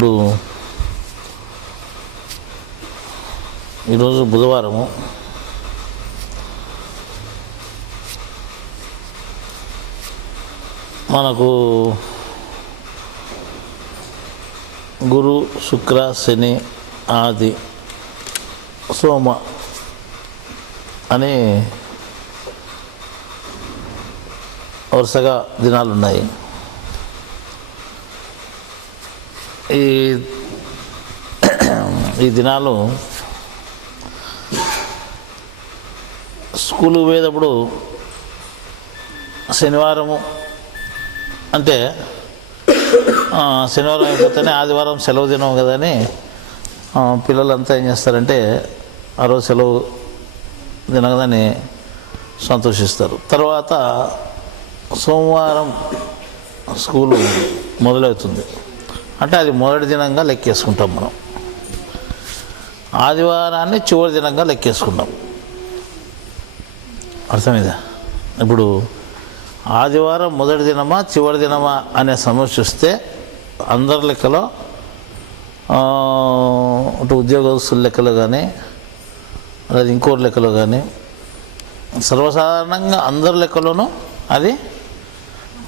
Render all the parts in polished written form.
ఇప్పుడు ఈరోజు బుధవారము. మనకు గురు, శుక్ర, శని, ఆది, సోమ అని వరుసగా దినాలు ఉన్నాయి. ఈ దినాలు స్కూలుకు పోయేటప్పుడు శనివారము అంటే శనివారం అయిపోతేనే ఆదివారం సెలవు దినం కదా అని పిల్లలంతా ఏం చేస్తారంటే ఆ రోజు సెలవు దినం కదా అని సంతోషిస్తారు. తర్వాత సోమవారం స్కూలు మొదలవుతుంది అంటే అది మొదటి దినంగా లెక్కేసుకుంటాం మనం. ఆదివారాన్ని చివరి దినంగా లెక్కేసుకుంటాం. అర్థమైందా? ఇప్పుడు ఆదివారం మొదటి దినమా చివరి దినమా అనే సమస్య వస్తే అందరి లెక్కలో అటు ఉద్యోగస్తుల లెక్కలో కానీ లేదా ఇంకోటి లెక్కలో కానీ సర్వసాధారణంగా అందరి లెక్కలోనూ అది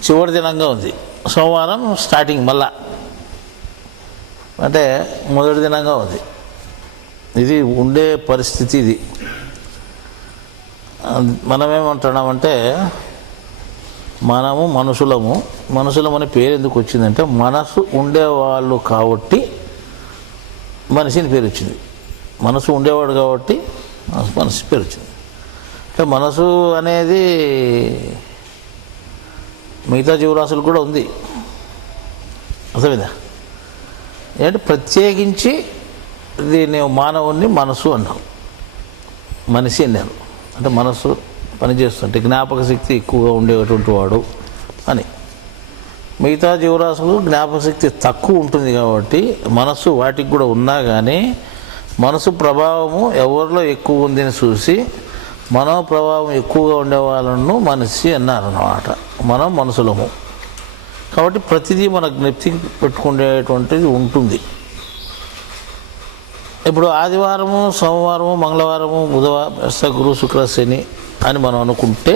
చివరి దినంగా ఉంది. సోమవారం స్టార్టింగ్ మళ్ళా అంటే మొదటి దినంగా ఉంది. ఇది ఉండే పరిస్థితి. ఇది మనమేమంటున్నామంటే మనము మనుషులమని పేరు ఎందుకు వచ్చిందంటే మనసు ఉండేవాళ్ళు కాబట్టి మనిషిని పేరు వచ్చింది. మనసు ఉండేవాడు కాబట్టి మనిషి పేరు వచ్చింది. అంటే మనసు అనేది మిగతా జీవరాశులు కూడా ఉంది. అర్థమైందా? ఏంటంటే ప్రత్యేకించి దీన్ని మానవుణ్ణి మనసు అన్నాం, మనిషి అన్నారు. అంటే మనసు పనిచేస్తుంటే జ్ఞాపక శక్తి ఎక్కువగా ఉండేటువంటి వాడు అని. మిగతా జీవరాశులు జ్ఞాపక శక్తి తక్కువ ఉంటుంది కాబట్టి మనసు వాటికి కూడా ఉన్నా కానీ మనసు ప్రభావము ఎవరిలో ఎక్కువ ఉందని చూసి మనో ప్రభావం ఎక్కువగా ఉండే వాళ్ళను మనిషి అన్నారన్నమాట. మనం మనుషులము కాబట్టి ప్రతిదీ మనకు నెత్తి పెట్టుకునేటువంటిది ఉంటుంది. ఇప్పుడు ఆదివారము, సోమవారము, మంగళవారము, బుధవారం, గురు, శుక్ర, శని అని మనం అనుకుంటే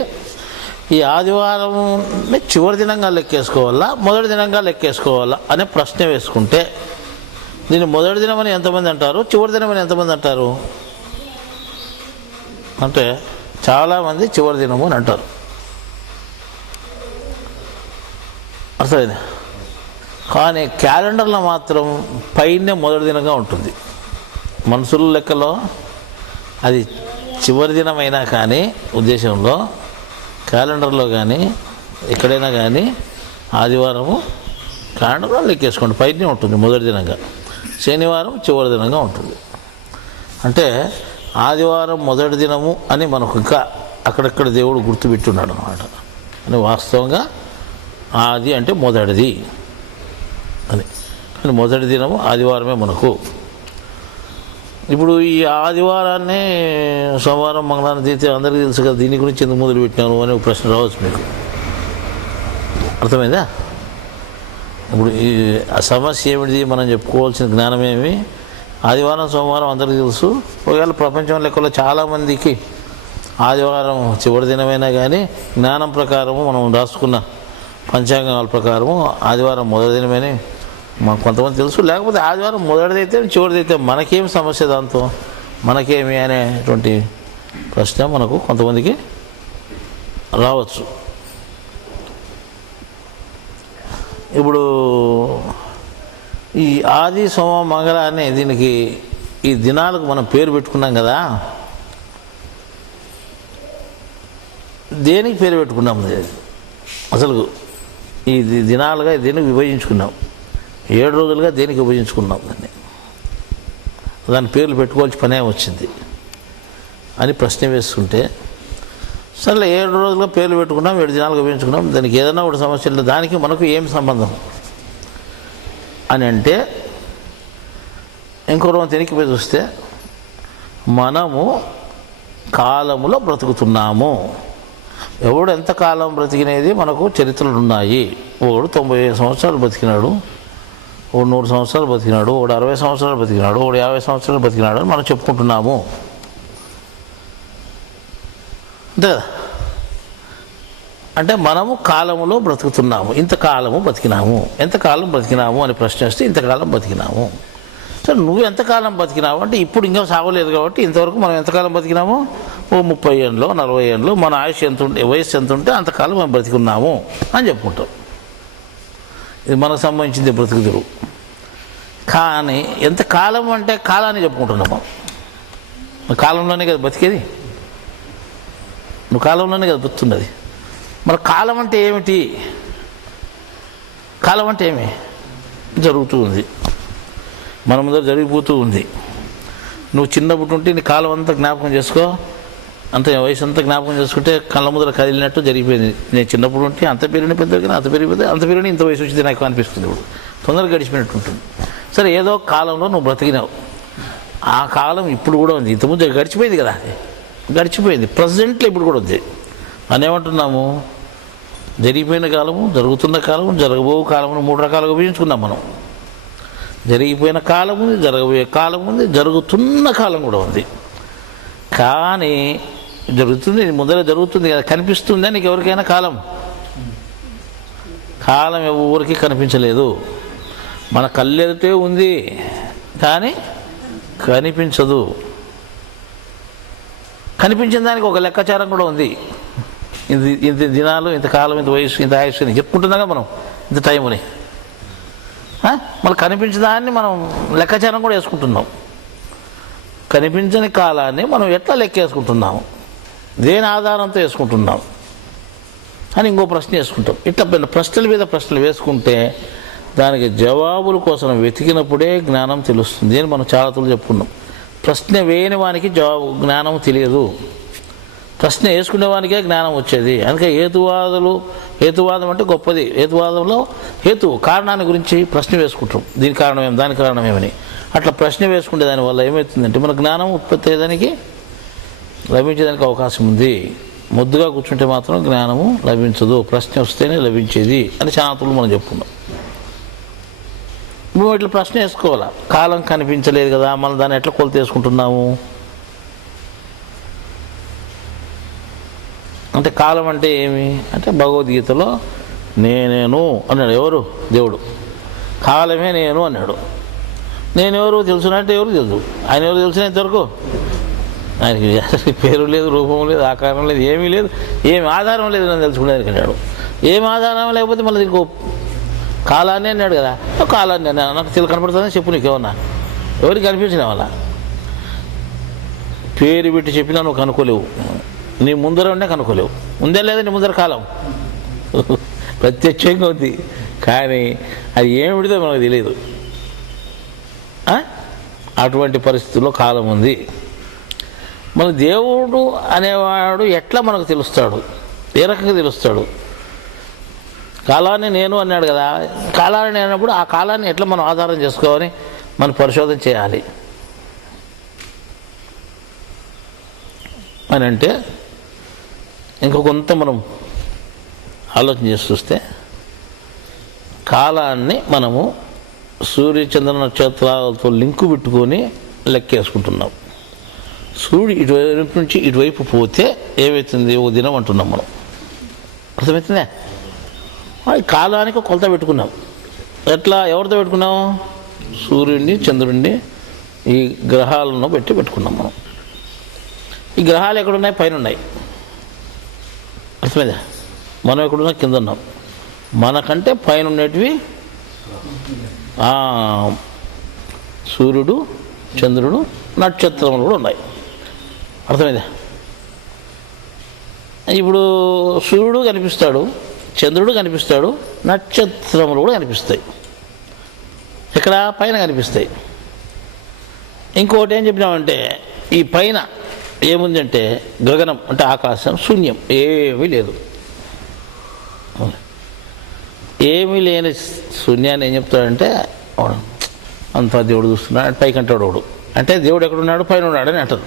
ఈ ఆదివారంని చివరి దినంగా లెక్కేసుకోవాలా మొదటి దినంగా లెక్కేసుకోవాలా అనే ప్రశ్న వేసుకుంటే దీన్ని మొదటి దినం అని ఎంతమంది అంటారు, చివరి దినం అని ఎంతమంది అంటారు అంటే చాలామంది చివరి దినము అని అంటారు. అర్థమైంది? కానీ క్యాలెండర్లో మాత్రం పైనే మొదటి దినంగా ఉంటుంది. మనుషుల లెక్కలో అది చివరి దినమైనా కానీ ఉద్దేశంలో క్యాలెండర్లో కానీ ఎక్కడైనా కానీ ఆదివారము క్యాలెండర్లో లెక్కేసుకోండి పైనే ఉంటుంది మొదటి దినంగా, శనివారం చివరి దినంగా ఉంటుంది. అంటే ఆదివారం మొదటి దినము అని మనకు ఇంకా అక్కడక్కడ దేవుడు గుర్తుపెట్టున్నాడు అన్నమాట. అని వాస్తవంగా ఆది అంటే మొదటిది అని. కానీ మొదటి దినము ఆదివారమే మనకు. ఇప్పుడు ఈ ఆదివారాన్ని సోమవారం, మంగళవారం తీస్తే అందరికీ తెలుసు కదా, దీని గురించి ఎందుకు మొదలుపెట్టినాను అనే ప్రశ్న రావచ్చు మీకు. అర్థమైందా? ఇప్పుడు ఈ సమస్య ఏమిటి, మనం చెప్పుకోవాల్సిన జ్ఞానమేమి? ఆదివారం, సోమవారం అందరికీ తెలుసు. ఒకవేళ ప్రపంచం లెక్కలో చాలామందికి ఆదివారం చివరి దినమైనా కానీ జ్ఞానం ప్రకారము మనం రాసుకున్న పంచాంగాల ప్రకారము ఆదివారం మొదటి దినమని మాకు కొంతమంది తెలుసు. లేకపోతే ఆదివారం మొదటిదైతే చివరిదైతే మనకేం సమస్య, దాంతో మనకేమి అనేటువంటి ప్రశ్న మనకు కొంతమందికి రావచ్చు. ఇప్పుడు ఈ ఆది, సోమ, మంగళ అనే దీనికి ఈ దినాలకు మనం పేరు పెట్టుకున్నాం కదా, దేనికి పేరు పెట్టుకున్నాం? అసలు ఈ దినాలుగా దేనికి విభజించుకున్నాం? 7 రోజులుగా దేనికి విభజించుకున్నాం? దాని పేర్లు పెట్టుకోవాల్సిన పనే వచ్చింది అని ప్రశ్న వేసుకుంటే, సరే 7 రోజులుగా పేర్లు పెట్టుకున్నాం, 7 దినాలుగా విభజించుకున్నాం, దానికి ఏదైనా ఒకటి సమస్య లేదు, దానికి మనకు ఏం సంబంధం అని అంటే ఇంకో రోజు వెనక్కిపోయి చూస్తే మనము కాలములో బ్రతుకుతున్నాము. ఎవడు ఎంతకాలం బ్రతికినది మనకు చరిత్రలు ఉన్నాయి. ఒకడు 90 సంవత్సరాలు బ్రతికినాడు, ఓడు 100 సంవత్సరాలు బతికినాడు, ఓడు 60 సంవత్సరాలు బతికినాడు, ఓడు 50 సంవత్సరాలు బతికినాడు అని మనం చెప్పుకుంటున్నాము. అంతే కదా? అంటే మనము కాలములో బ్రతుకుతున్నాము, ఇంతకాలము బతికినాము. ఎంతకాలం బతికినాము అని ప్రశ్న వస్తే ఇంతకాలం బతికినాము. సరే, నువ్వు ఎంతకాలం బతికినావు అంటే ఇప్పుడు ఇంకా సాగలేదు కాబట్టి ఇంతవరకు మనం ఎంతకాలం బతికినాము, ఓ 30 ఏళ్ళు 40 ఏళ్ళు మన ఆయుష్ ఎంత ఉంటే, వయస్సు ఎంత ఉంటే అంతకాలం మనం బ్రతికున్నాము అని చెప్పుకుంటాం. ఇది మనకు సంబంధించింది బ్రతుకుదురు. కానీ ఎంతకాలం అంటే కాలాన్ని చెప్పుకుంటున్నాము. కాలంలోనే కదా బతికేది, నువ్వు కాలంలోనే కదా బతుకుతున్నది. మరి కాలం అంటే ఏమిటి? కాలం అంటే ఏమి? జరుగుతూ ఉంది, మన ముందర జరిగిపోతూ ఉంది. నువ్వు చిన్నప్పటి ఉంటే నీ కాలం అంతా జ్ఞాపకం చేసుకో, అంత వయసు అంతా జ్ఞాపకం చేసుకుంటే కళ్ళ ముందర కదిలినట్టు జరిగిపోయింది. నేను చిన్నప్పుడు ఉంటే అంత పేరుని పెద్దగా అంత పెరిగిపోతే అంత పేరుని ఇంత వయసు వచ్చింది నాకు అనిపిస్తుంది. ఇప్పుడు తొందరగా గడిచిపోయినట్టు ఉంటుంది. సరే, ఏదో కాలంలో నువ్వు బ్రతికినావు, ఆ కాలం ఇప్పుడు కూడా ఉంది. ఇంతకుముందు గడిచిపోయింది కదా, గడిచిపోయింది. ప్రజెంట్లో ఇప్పుడు కూడా ఉంది అని ఏమంటున్నాము? జరిగిపోయిన కాలము, జరుగుతున్న కాలము, జరగబోయే కాలమును 3 రకాలుగా విభజించుకున్నాం మనం. జరిగిపోయిన కాలం ఉంది, జరగబోయే కాలం ఉంది, జరుగుతున్న కాలం కూడా ఉంది. కానీ జరుగుతుంది, ముందర జరుగుతుంది కదా, కనిపిస్తుందా నీకు ఎవరికైనా కాలం? కాలం ఎవరికి కనిపించలేదు. మన కళ్ళెదుటే ఉంది కానీ కనిపించదు. కనిపించిన దానికి ఒక లెక్కాచారం కూడా ఉంది. ఇంత దినాలు, ఇంత కాలం, ఇంత వయసు, ఇంత ఆయుష్ అని చెప్పుకుంటున్నాగా మనం, ఇంత టైముని. మళ్ళీ కనిపించిన దాన్ని మనం లెక్కాచారం కూడా వేసుకుంటున్నాం. కనిపించని కాలాన్ని మనం ఎట్లా లెక్కేసుకుంటున్నాము, దేని ఆధారంతో వేసుకుంటున్నాం అని ఇంకో ప్రశ్న వేసుకుంటాం. ఇట్లా ప్రశ్నల మీద ప్రశ్నలు వేసుకుంటే దానికి జవాబుల కోసం వెతికినప్పుడే జ్ఞానం తెలుస్తుంది అని మనం చాలా తూర్లు చెప్పుకున్నాం. ప్రశ్న వేయని వానికి జ్ఞానం తెలియదు, ప్రశ్న వేసుకునే జ్ఞానం వచ్చేది. అందుకే హేతువాదం అంటే గొప్పది. హేతువాదంలో కారణాన్ని గురించి ప్రశ్న వేసుకుంటాం, దీని కారణం ఏమి, దాని కారణం ఏమని. అట్లా ప్రశ్న వేసుకుంటే దానివల్ల ఏమవుతుందంటే మన జ్ఞానం ఉత్పత్తి అయ్యేదానికి, లభించేదానికి అవకాశం ఉంది. ముద్దుగా కూర్చుంటే మాత్రం జ్ఞానము లభించదు, ప్రశ్న వస్తేనే లభించేది అని చాలా మనం చెప్పుకున్నాం. నువ్వు ఇట్లా ప్రశ్న వేసుకోవాలా, కాలం కనిపించలేదు కదా, మనం దాన్ని ఎట్లా కొలత వేసుకుంటున్నాము అంటే. కాలం అంటే ఏమి అంటే భగవద్గీతలో నేనేను అన్నాడు. ఎవరు? దేవుడు. కాలమే నేను అన్నాడు. నేనెవరు తెలుసునంటే ఎవరు తెలుసు? ఆయన ఎవరు తెలిసినంతవరకు ఆయనకి పేరు లేదు, రూపం లేదు, ఆకారం లేదు, ఏమీ లేదు, ఏమి ఆధారం లేదు నన్ను తెలుసుకునేదానికి అన్నాడు. ఏం ఆధారం లేకపోతే మళ్ళీ ఇంకో కాలాన్ని అన్నాడు కదా, కాలాన్ని అన్నా నాకు కనపడుతుందని చెప్పు, నీకేమన్నా ఎవరికి కనిపించిన వాళ్ళ పేరు పెట్టి చెప్పినా నువ్వు కనుక్కోలేవు, నీ ముందర ఉండే కనుక్కోలేవు. ఉందే లేదా నీ ముందర కాలం ప్రత్యక్షంగా ఉంది, కానీ అది ఏమిటిదో మనకు తెలియదు. అటువంటి పరిస్థితుల్లో కాలం ఉంది. మన దేవుడు అనేవాడు ఎట్లా మనకు తెలుస్తాడు, ఏ రకంగా తెలుస్తాడు? కాలాన్ని నేను అన్నాడు కదా, కాలాన్ని అన్నప్పుడు ఆ కాలాన్ని ఎట్లా మనం ఆధారం చేసుకోవాలి, మనం పరిశోధన చేయాలి అని అంటే ఇంకో కొంత మనం ఆలోచన చేసి చూస్తే కాలాన్ని మనము సూర్యచంద్ర నక్షత్రాలతో లింకు పెట్టుకొని లెక్కేసుకుంటున్నాం. సూర్యుడు ఇటువైపు నుంచి ఇటువైపు పోతే ఏమవుతుంది, ఓ దినం అంటున్నాం మనం. అర్థమవుతుందే? కాలానికి కొలత పెట్టుకున్నాం. ఎట్లా, ఎవరితో పెట్టుకున్నాం? సూర్యుడిని, చంద్రుడిని, ఈ గ్రహాలను పెట్టుకున్నాం మనం. ఈ గ్రహాలు ఎక్కడున్నాయి? పైన ఉన్నాయి. అర్థమైందా? మనం ఎక్కడున్నా కింద ఉన్నాం. మనకంటే పైన ఉండేటివి సూర్యుడు, చంద్రుడు, నక్షత్రములు కూడా ఉన్నాయి. అర్థమైందా? ఇప్పుడు సూర్యుడు కనిపిస్తాడు, చంద్రుడు కనిపిస్తాడు, నక్షత్రములు కూడా కనిపిస్తాయి. ఇక్కడ పైన కనిపిస్తాయి. ఇంకోటి ఏం చెప్పినామంటే, ఈ పైన ఏముందంటే గగనం అంటే ఆకాశం, శూన్యం, ఏమీ లేదు. ఏమీ లేని శూన్యాన్ని ఏం చెప్తాడంటే అంతా దేవుడు చూస్తున్నాడు, పైకంటాడు వాడు. అంటే దేవుడు ఎక్కడున్నాడు? పైన ఉన్నాడని అంటారు.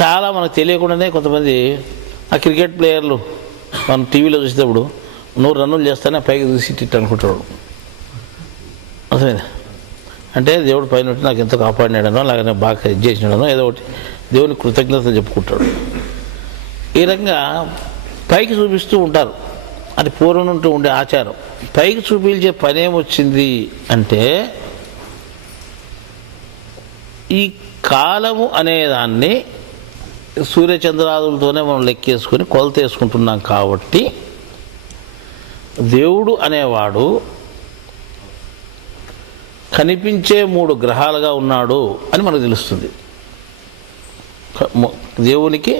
చాలా మనకు తెలియకుండానే కొంతమంది ఆ క్రికెట్ ప్లేయర్లు మనం టీవీలో చూసేటప్పుడు 100 రన్నులు చేస్తానే పైకి చూసి ఇట్టు అనుకుంటాడు. అర్థమైంది. అంటే దేవుడు పైన ఉంటే నాకు ఎంతో కాపాడినాడనో అలాగే బాగా ఇది చేసినాడనో ఏదో ఒకటి దేవుని కృతజ్ఞత చెప్పుకుంటాడు. ఈ రకంగా పైకి చూపిస్తూ ఉంటారు. అది పూర్వం నుండి ఉండే ఆచారం. పైకి చూపించే పని ఏమొచ్చింది అంటే ఈ కాలము అనేదాన్ని సూర్యచంద్రాదులతోనే మనం లెక్కేసుకొని కొలత వేసుకుంటున్నాం. కాబట్టి దేవుడు అనేవాడు కనిపించే 3 గ్రహాలుగా ఉన్నాడు అని మనకు తెలుస్తుంది. దేవునికి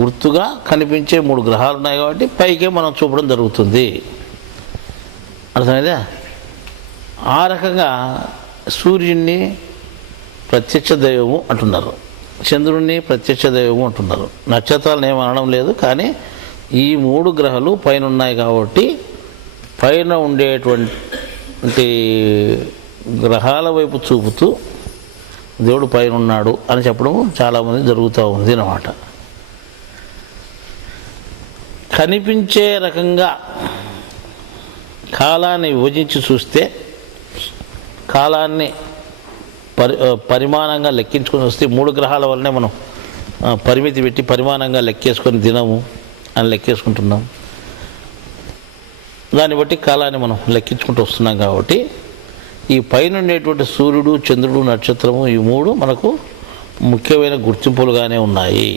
గుర్తుగా కనిపించే 3 గ్రహాలు ఉన్నాయి కాబట్టి పైకే మనం చూపడం జరుగుతుంది. అర్థమైందా? ఆ రకంగా సూర్యుడిని ప్రత్యక్ష దైవము అంటున్నారు, చంద్రుడిని ప్రత్యక్ష దైవము అంటున్నారు. నక్షత్రాలను ఏం అనడం లేదు, కానీ ఈ 3 గ్రహాలు పైన ఉన్నాయి కాబట్టి పైన ఉండేటువంటి గ్రహాల వైపు చూపుతూ దేవుడు పైన ఉన్నాడు అని చెప్పడం చాలామంది జరుగుతూ ఉంది అన్నమాట. కనిపించే రకంగా కాలాన్ని విభజించి చూస్తే కాలాన్ని పరిమాణంగా లెక్కించుకొని వస్తే 3 గ్రహాల వల్లనే మనం పరిమితి పెట్టి పరిమాణంగా లెక్కేసుకొని దినము అని లెక్కేసుకుంటున్నాం. దాన్ని బట్టి కాలాన్ని మనం లెక్కించుకుంటూ వస్తున్నాం. కాబట్టి ఈ పైన ఉండేటువంటి సూర్యుడు, చంద్రుడు, నక్షత్రము ఈ 3 మనకు ముఖ్యమైన గుర్తింపులుగానే ఉన్నాయి.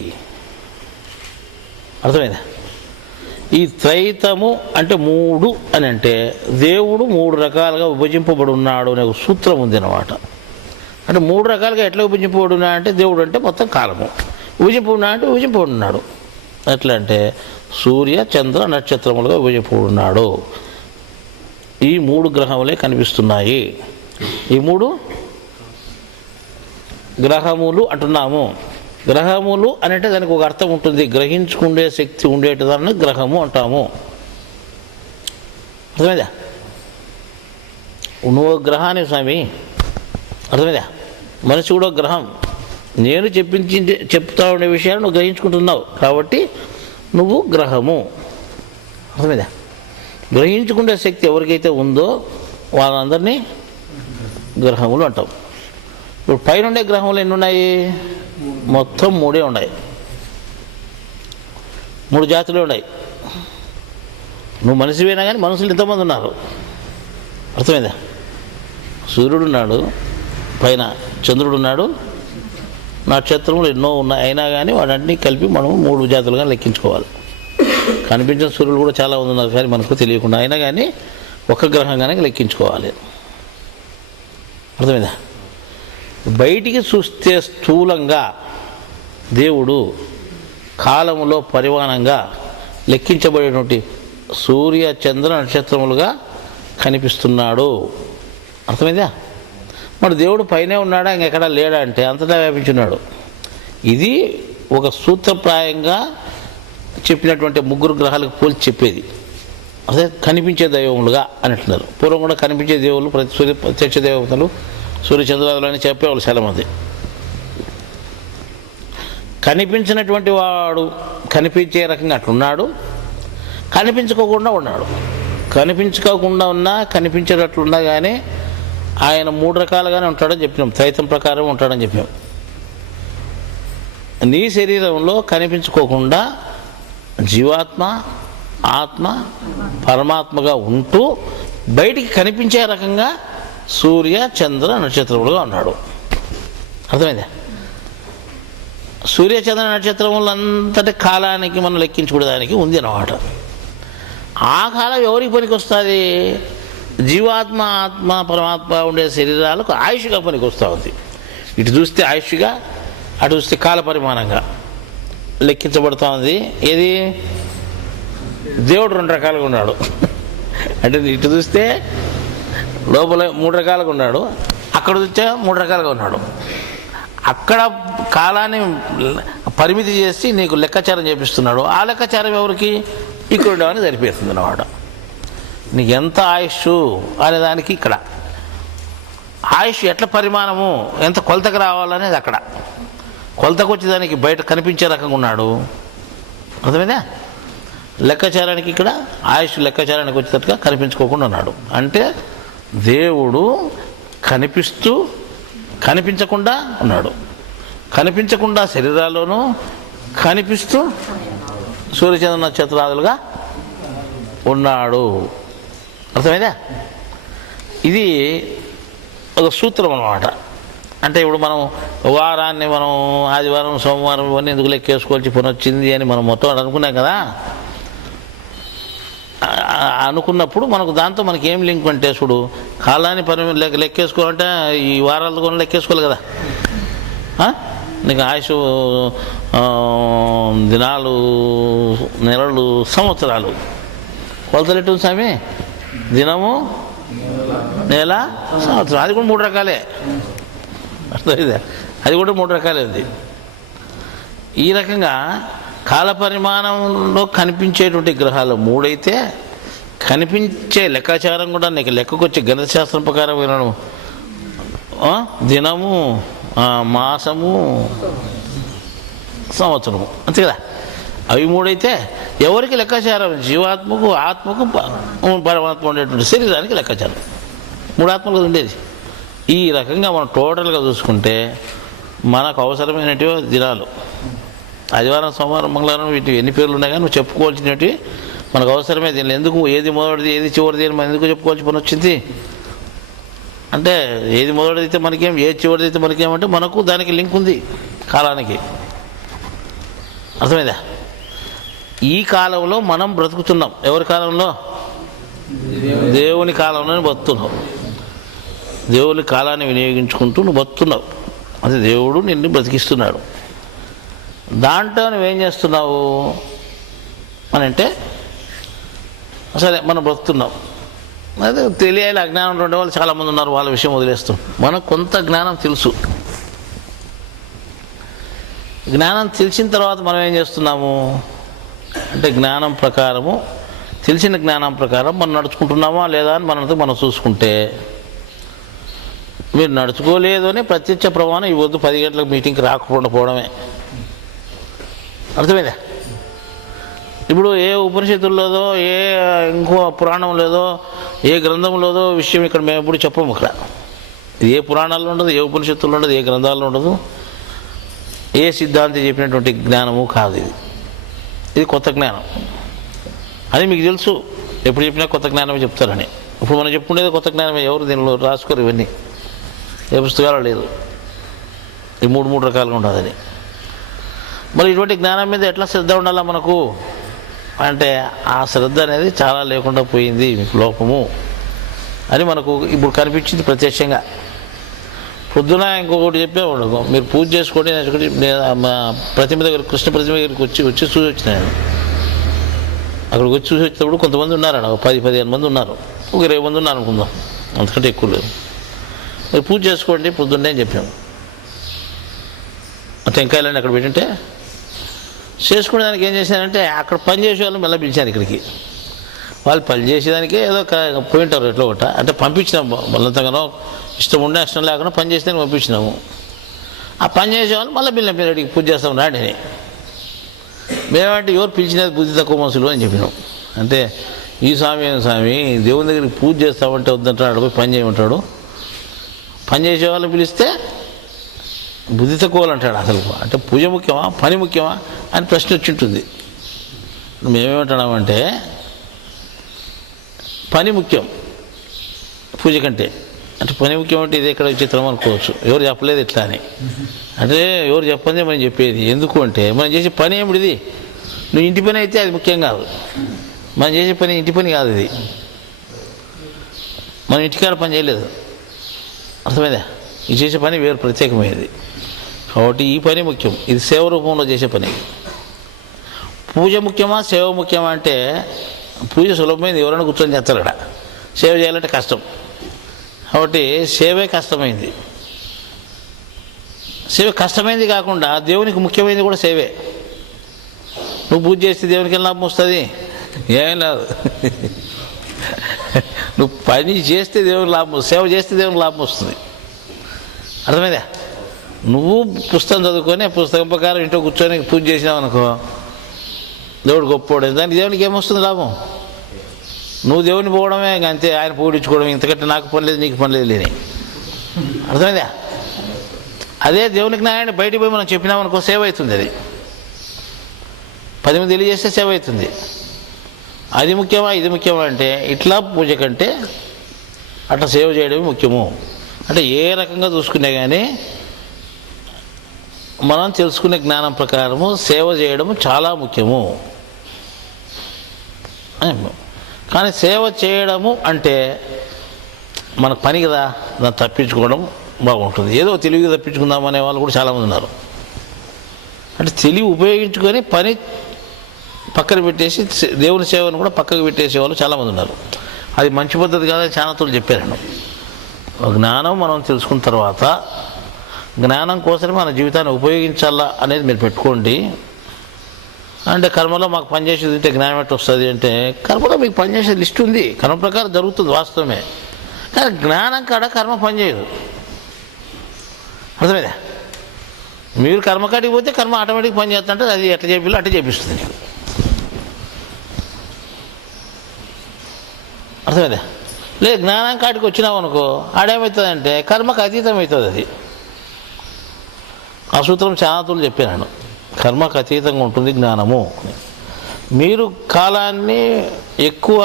అర్థమైందా? ఈ త్రైతము అంటే 3 అని అంటే దేవుడు 3 రకాలుగా విభజింపబడి ఉన్నాడు అనే ఒక సూత్రం ఉంది అన్నమాట. అంటే 3 రకాలుగా ఎట్లా విభజింపబడి ఉన్నా అంటే దేవుడు అంటే మొత్తం కాలము, విభజింపబడినా అంటే విభజింపబడి ఉన్నాడు. ఎట్లా అంటే సూర్య, చంద్ర, నక్షత్రములుగా విభజింపబడి ఉన్నాడు. ఈ 3 గ్రహములే కనిపిస్తున్నాయి. ఈ 3 గ్రహములు అంటున్నాము. గ్రహములు అంటే దానికి ఒక అర్థం ఉంటుంది. గ్రహించుకునే శక్తి ఉండేటిదాన్ని గ్రహము అంటాము. అర్థమైందా? నువ్వు గ్రహాన్ని స్వామి, అర్థమైందా? మనిషి కూడా గ్రహం. నేను చెప్తా ఉండే విషయాలు నువ్వు గ్రహించుకుంటున్నావు కాబట్టి నువ్వు గ్రహము. అర్థమైందా? గ్రహించుకునే శక్తి ఎవరికైతే ఉందో వాళ్ళందరినీ గ్రహములు అంటాం. ఇప్పుడు పైన ఉండే గ్రహములు ఎన్ని ఉన్నాయి? మొత్తం 3 ఉన్నాయి. 3 జాతులు ఉన్నాయి. నువ్వు మనిషివేనా కానీ మనుషులు ఎంతమంది ఉన్నారు? అర్థమైందా? సూర్యుడు ఉన్నాడు, పైన చంద్రుడు ఉన్నాడు, నక్షత్రములు ఎన్నో ఉన్నాయి. అయినా కానీ వాటన్నిటినీ కలిపి మనం 3 జాతులుగా లెక్కించుకోవాలి. కనిపించిన సూర్యులు కూడా చాలా మంది ఉన్నారు కానీ మనకు తెలియకుండా, అయినా కానీ ఒక గ్రహంగానే లెక్కించుకోవాలి. అర్థమైందా? బయటికి చూస్తే స్థూలంగా దేవుడు కాలములో పరిమాణంగా లెక్కించబడేటువంటి సూర్య, చంద్ర, నక్షత్రములుగా కనిపిస్తున్నాడు. అర్థమైందా? మరి దేవుడు పైనే ఉన్నాడా, ఇంకెక్కడా లేడా అంటే అంతటా వ్యాపించున్నాడు. ఇది ఒక సూత్రప్రాయంగా చెప్పినటువంటి 3 గ్రహాలకు పోల్చి చెప్పేది. అదే కనిపించే దైవములుగా అని అంటున్నారు. పూర్వం కూడా కనిపించే దేవుళ్ళు ప్రత్యక్ష దేవతలు సూర్యచంద్రాదులు అని చెప్పేవాళ్ళు చాలామంది. కనిపించినటువంటి వాడు కనిపించే రకంగా అట్లున్నాడు, కనిపించుకోకుండా ఉన్నాడు. కనిపించుకోకుండా ఉన్నా కనిపించేటట్లున్నా కానీ ఆయన 3 రకాలుగానే ఉంటాడని చెప్పినాం. త్రైతం ప్రకారం ఉంటాడని చెప్పినాం. నీ శరీరంలో కనిపించుకోకుండా జీవాత్మ, ఆత్మ, పరమాత్మగా ఉంటూ బయటికి కనిపించే రకంగా సూర్య, చంద్ర, నక్షత్రములుగా ఉన్నాడు. అర్థమైందా? సూర్య, చంద్ర, నక్షత్రములంతటి కాలానికి మనం లెక్కించుకోవడానికి ఉంది అన్నమాట. ఆ కాలం ఎవరికి పనికి వస్తుంది? జీవాత్మ, ఆత్మ, పరమాత్మ ఉండే శరీరాలకు ఆయుష్గా పనికి వస్తూ ఉంది. ఇటు చూస్తే ఆయుష్గా, అటు చూస్తే కాల పరిమాణంగా లెక్కించబడుతూ ఉంది. ఏది? దేవుడు 2 రకాలుగా ఉన్నాడు. అంటే ఇటు చూస్తే లోపల 3 రకాలుగా ఉన్నాడు, అక్కడ చూస్తే 3 రకాలుగా ఉన్నాడు. అక్కడ కాలాన్ని పరిమితి చేసి నీకు లెక్కాచారం చేపిస్తున్నాడు. ఆ లెక్కాచారం ఎవరికి? ఇక్కడ ఉండేవాడిని సరిపోతుంది అన్నమాట. నీకు ఎంత ఆయుష్ అనే దానికి ఇక్కడ ఆయుష్ ఎట్లా పరిమాణము, ఎంత కొలతకు రావాలనేది అక్కడ. కొలతకు వచ్చేదానికి బయట కనిపించే రకంగా ఉన్నాడు. అర్థమైందా? లెక్కాచారానికి ఇక్కడ ఆయుష్ లెక్కాచారానికి వచ్చేటట్టుగా కనిపించుకోకుండా ఉన్నాడు. అంటే దేవుడు కనిపిస్తూ కనిపించకుండా ఉన్నాడు, కనిపించకుండా శరీరాల్లోనూ కనిపిస్తూ సూర్యచంద్ర నక్షత్రాదులుగా ఉన్నాడు. అర్థమైందా? ఇది ఒక సూత్రం అన్నమాట. అంటే ఇప్పుడు మనం వారాన్ని మనం ఆదివారం సోమవారం ఇవన్నీ ఎందుకు లెక్కేసుకోవాల్సి పని వచ్చింది అని మనం మొత్తం అనుకున్నాం కదా. అనుకున్నప్పుడు మనకు దాంతో మనకి ఏం లింక్ అంటే చూడు, కాలాన్ని పని లెక్కేసుకోవాలంటే ఈ వారాలతో కూడా లెక్కేసుకోవాలి కదా. నీకు ఆయుష్ దినాలు, నెలలు, సంవత్సరాలు కొలతలెట్టు స్వామి. దినము, నెల, సంవత్సరం, అది కూడా 3 రకాలే. అర్థమైందా? అది కూడా 3 రకాలే ఉంది. ఈ రకంగా కాల పరిమాణంలో కనిపించేటువంటి గ్రహాలు 3 అయితే, కనిపించే లెక్కాచారం కూడా నీకు లెక్కకు వచ్చే గణిత శాస్త్రం ప్రకారం వినడం, దినము, మాసము, సంవత్సరము, అంతే కదా. అవి 3 అయితే ఎవరికి లెక్కాచారం? జీవాత్మకు, ఆత్మకు, పరమాత్మ ఉండేటువంటి శరీరానికి లెక్కాచారం. 3 ఆత్మలు ఉండేది. ఈ రకంగా మనం టోటల్గా చూసుకుంటే మనకు అవసరమైనటివి దినాలు, ఆదివారం, సోమవారం, మంగళవారం, వీటి ఎన్ని పేర్లు ఉన్నాయి కానీ నువ్వు చెప్పుకోవాల్సినవి మనకు అవసరమే. దీనిలో ఎందుకు ఏది మొదటిది ఏది చివరిది అని మనం ఎందుకు చెప్పుకోవాల్సి పని వచ్చింది అంటే, ఏది మొదటిది అయితే మనకేం, ఏది చివరిది అయితే మనకేమంటే మనకు దానికి లింక్ ఉంది కాలానికి. అర్థమైందా? ఈ కాలంలో మనం బ్రతుకుతున్నాం. ఎవరి కాలంలో? దేవుని కాలంలోనే బతుకుతున్నావు. దేవుని కాలాన్ని వినియోగించుకుంటూ నువ్వు బతుకుతున్నావు. అది దేవుడు నిన్ను బ్రతికిస్తున్నాడు. దాంట్లో నువ్వేం చేస్తున్నావు అని అంటే, సరే మనం బ్రతుకుతున్నాం, అదే తెలియాలి. అజ్ఞానం ఉండే వాళ్ళు చాలామంది ఉన్నారు, వాళ్ళ విషయం వదిలేస్తాం. మనకు కొంత జ్ఞానం తెలుసు. జ్ఞానం తెలిసిన తర్వాత మనం ఏం చేస్తున్నాము అంటే, జ్ఞానం ప్రకారము, తెలిసిన జ్ఞానం ప్రకారం మనం నడుచుకుంటున్నామా లేదా అని మనం చూసుకుంటే, మీరు నడుచుకోలేదు అని ప్రత్యక్ష ప్రమాణం ఇవ్వద్దు. 10 గంటలకు మీటింగ్కి రాకుండా పోవడమే. అర్థమైందా? ఇప్పుడు ఏ ఉపనిషత్తుల్లోదో, ఏ ఇంకో పురాణం లేదో, ఏ గ్రంథం లేదో విషయం ఇక్కడ మేము ఎప్పుడు చెప్పము. ఇక్కడ ఏ పురాణాల్లో ఉండదు, ఏ ఉపనిషత్తుల్లో ఉండదు, ఏ గ్రంథాల్లో ఉండదు, ఏ సిద్ధాంతి చెప్పినటువంటి జ్ఞానము కాదు ఇది. ఇది కొత్త జ్ఞానం అని మీకు తెలుసు. ఎప్పుడు చెప్పినా కొత్త జ్ఞానమే చెప్తారని. ఇప్పుడు మనం చెప్పుకునేది కొత్త జ్ఞానమే. ఎవరు దీనిలో రాసుకోరు, ఇవన్నీ ఏ పుస్తకాలు లేదు. ఈ 3 రకాలుగా ఉండదని. మరి ఇటువంటి జ్ఞానం మీద ఎట్లా శ్రద్ధ ఉండాలా మనకు అంటే, ఆ శ్రద్ధ అనేది చాలా లేకుండా పోయింది, లోపము అని మనకు ఇప్పుడు కనిపించింది ప్రత్యక్షంగా. పొద్దున ఇంకొకటి చెప్పే ఉండదు, మీరు పూజ చేసుకోండి. ప్రతిమ దగ్గర, కృష్ణ ప్రతిమ దగ్గరికి వచ్చి చూసి వచ్చినాను. అక్కడికి వచ్చి చూసి వచ్చినప్పుడు కొంతమంది ఉన్నారు, 10-15 మంది ఉన్నారు, ఒక 20 మంది ఉన్నారు అనుకుందాం, అంతకంటే ఎక్కువ లేదు. మీరు పూజ చేసుకోండి పొద్దున్నే అని చెప్పాము. టెంకాయలన్నీ అక్కడ పెట్టింటే చేసుకునే దానికి ఏం చేశానంటే, అక్కడ పని చేసే వాళ్ళని మళ్ళీ పిలిచాను ఇక్కడికి. వాళ్ళు పని చేసేదానికే ఏదో పోయింటారు ఎట్లా ఒకట అంటే పంపించినాము. బలవంతంగానో ఇష్టం ఉండే ఇష్టం లేకుండా పని చేసేదానికి పంపించినాము. ఆ పని చేసేవాళ్ళు మళ్ళీ పిల్లల పిల్లడికి పూజ చేస్తాం రాండి అని. మేమంటే ఎవరు పిలిచినది బుద్ధి తక్కువ మనుషులు అని చెప్పినాం. అంటే ఈ స్వామి దేవుని దగ్గరికి పూజ చేస్తామంటే వద్దంటాడు, పోయి పని చేయమంటాడు. పని చేసే వాళ్ళని పిలిస్తే బుద్ధి తక్కువ అంటాడు. అసలు అంటే పూజ ముఖ్యమా, పని ముఖ్యమా అని ప్రశ్న వచ్చి ఉంటుంది. మేమేమంటున్నామంటే, పని ముఖ్యం పూజ కంటే. అంటే పని ముఖ్యం అంటే ఇది ఎక్కడ విచిత్రం అనుకోవచ్చు. ఎవరు చెప్పలేదు ఇట్లా అని. అంటే ఎవరు చెప్పందే మనం చెప్పేది. ఎందుకు అంటే, మనం చేసే పని ఏమిటిది? నువ్వు ఇంటి పని అయితే అది ముఖ్యం కాదు. మనం చేసే పని ఇంటి పని కాదు. ఇది మనం ఇంటికాడ పని చేయలేదు. అర్థమైందా? ఇది చేసే పని వేరు, ప్రత్యేకమైనది. కాబట్టి ఈ పని ముఖ్యం. ఇది సేవ రూపంలో చేసే పని. పూజ ముఖ్యమా, సేవ ముఖ్యమా అంటే, పూజ సులభమైంది, ఎవరైనా కూర్చొని చేస్తారు. అక్కడ సేవ చేయాలంటే కష్టం. కాబట్టి సేవే కష్టమైంది. సేవ కష్టమైంది కాకుండా దేవునికి ముఖ్యమైనది కూడా సేవే. నువ్వు పూజ చేస్తే దేవునికి ఏం లాభం వస్తుంది? ఏం లేదు. నువ్వు పని చేస్తే దేవునికి లాభం, సేవ చేస్తే దేవునికి లాభం వస్తుంది. అర్థమైందా? నువ్వు పుస్తకం చదువుకొని పుస్తకం ప్రకారం ఇంట్లో కూర్చొని పూజ చేసినావు అనుకో, దేవుడు గొప్పోడు. దానికి దేవునికి ఏమొస్తుంది లాభం? నువ్వు దేవుని పోవడమే అంతే, ఆయన పూడించుకోవడం. ఇంతకంటే నాకు పని లేదు, నీకు పని లేదు లేని. అర్థమైందా? అదే దేవుని జ్ఞానాన్ని బయటికి పోయి మనం చెప్పినామనుకో సేవ అవుతుంది. అది 10 మంది తెలియజేస్తే సేవ అవుతుంది. అది ముఖ్యమా ఇది ముఖ్యమా అంటే ఇట్లా పూజ కంటే అట్లా సేవ చేయడమే ముఖ్యము. అంటే ఏ రకంగా చూసుకునే కానీ మనం తెలుసుకునే జ్ఞానం ప్రకారము సేవ చేయడము చాలా ముఖ్యము. కానీ సేవ చేయడము అంటే మన పని కదా, దాన్ని తప్పించుకోవడం బాగుంటుంది. ఏదో తెలివిగా తప్పించుకుందాం అనే వాళ్ళు కూడా చాలామంది ఉన్నారు. అంటే తెలివి ఉపయోగించుకొని పని పక్కన పెట్టేసి దేవుని సేవను కూడా పక్కకు పెట్టేసే వాళ్ళు చాలామంది ఉన్నారు. అది మంచి పద్ధతి కాదని చాలాతోళ్ళు చెప్పారు. జ్ఞానం మనం తెలుసుకున్న తర్వాత జ్ఞానం కోసమే మన జీవితాన్ని ఉపయోగించాలా అనేది మీరు పెట్టుకోండి. అంటే కర్మలో మాకు పనిచేసేది ఉంటే జ్ఞానం ఎట్లా వస్తుంది అంటే, కర్మలో మీకు పనిచేసే లిస్ట్ ఉంది, కర్మ ప్రకారం జరుగుతుంది వాస్తవమే. కానీ జ్ఞానం కాడ కర్మ పనిచేయదు. అర్థమైందా? మీరు కర్మకాడికి పోతే కర్మ ఆటోమేటిక్ పని చేస్తుంటే అది ఎట్లా చేపిలో అట్లా చేపిస్తుంది నీకు. అర్థమైందా? లేదు జ్ఞానం కాడికి వచ్చినావు అనుకో, ఆడేమవుతుందంటే కర్మకు అతీతం అవుతుంది. అది ఆ సూత్రం చాలాతులు చెప్పాను. కర్మకు అతీతంగా ఉంటుంది జ్ఞానము. మీరు కాలాన్ని ఎక్కువ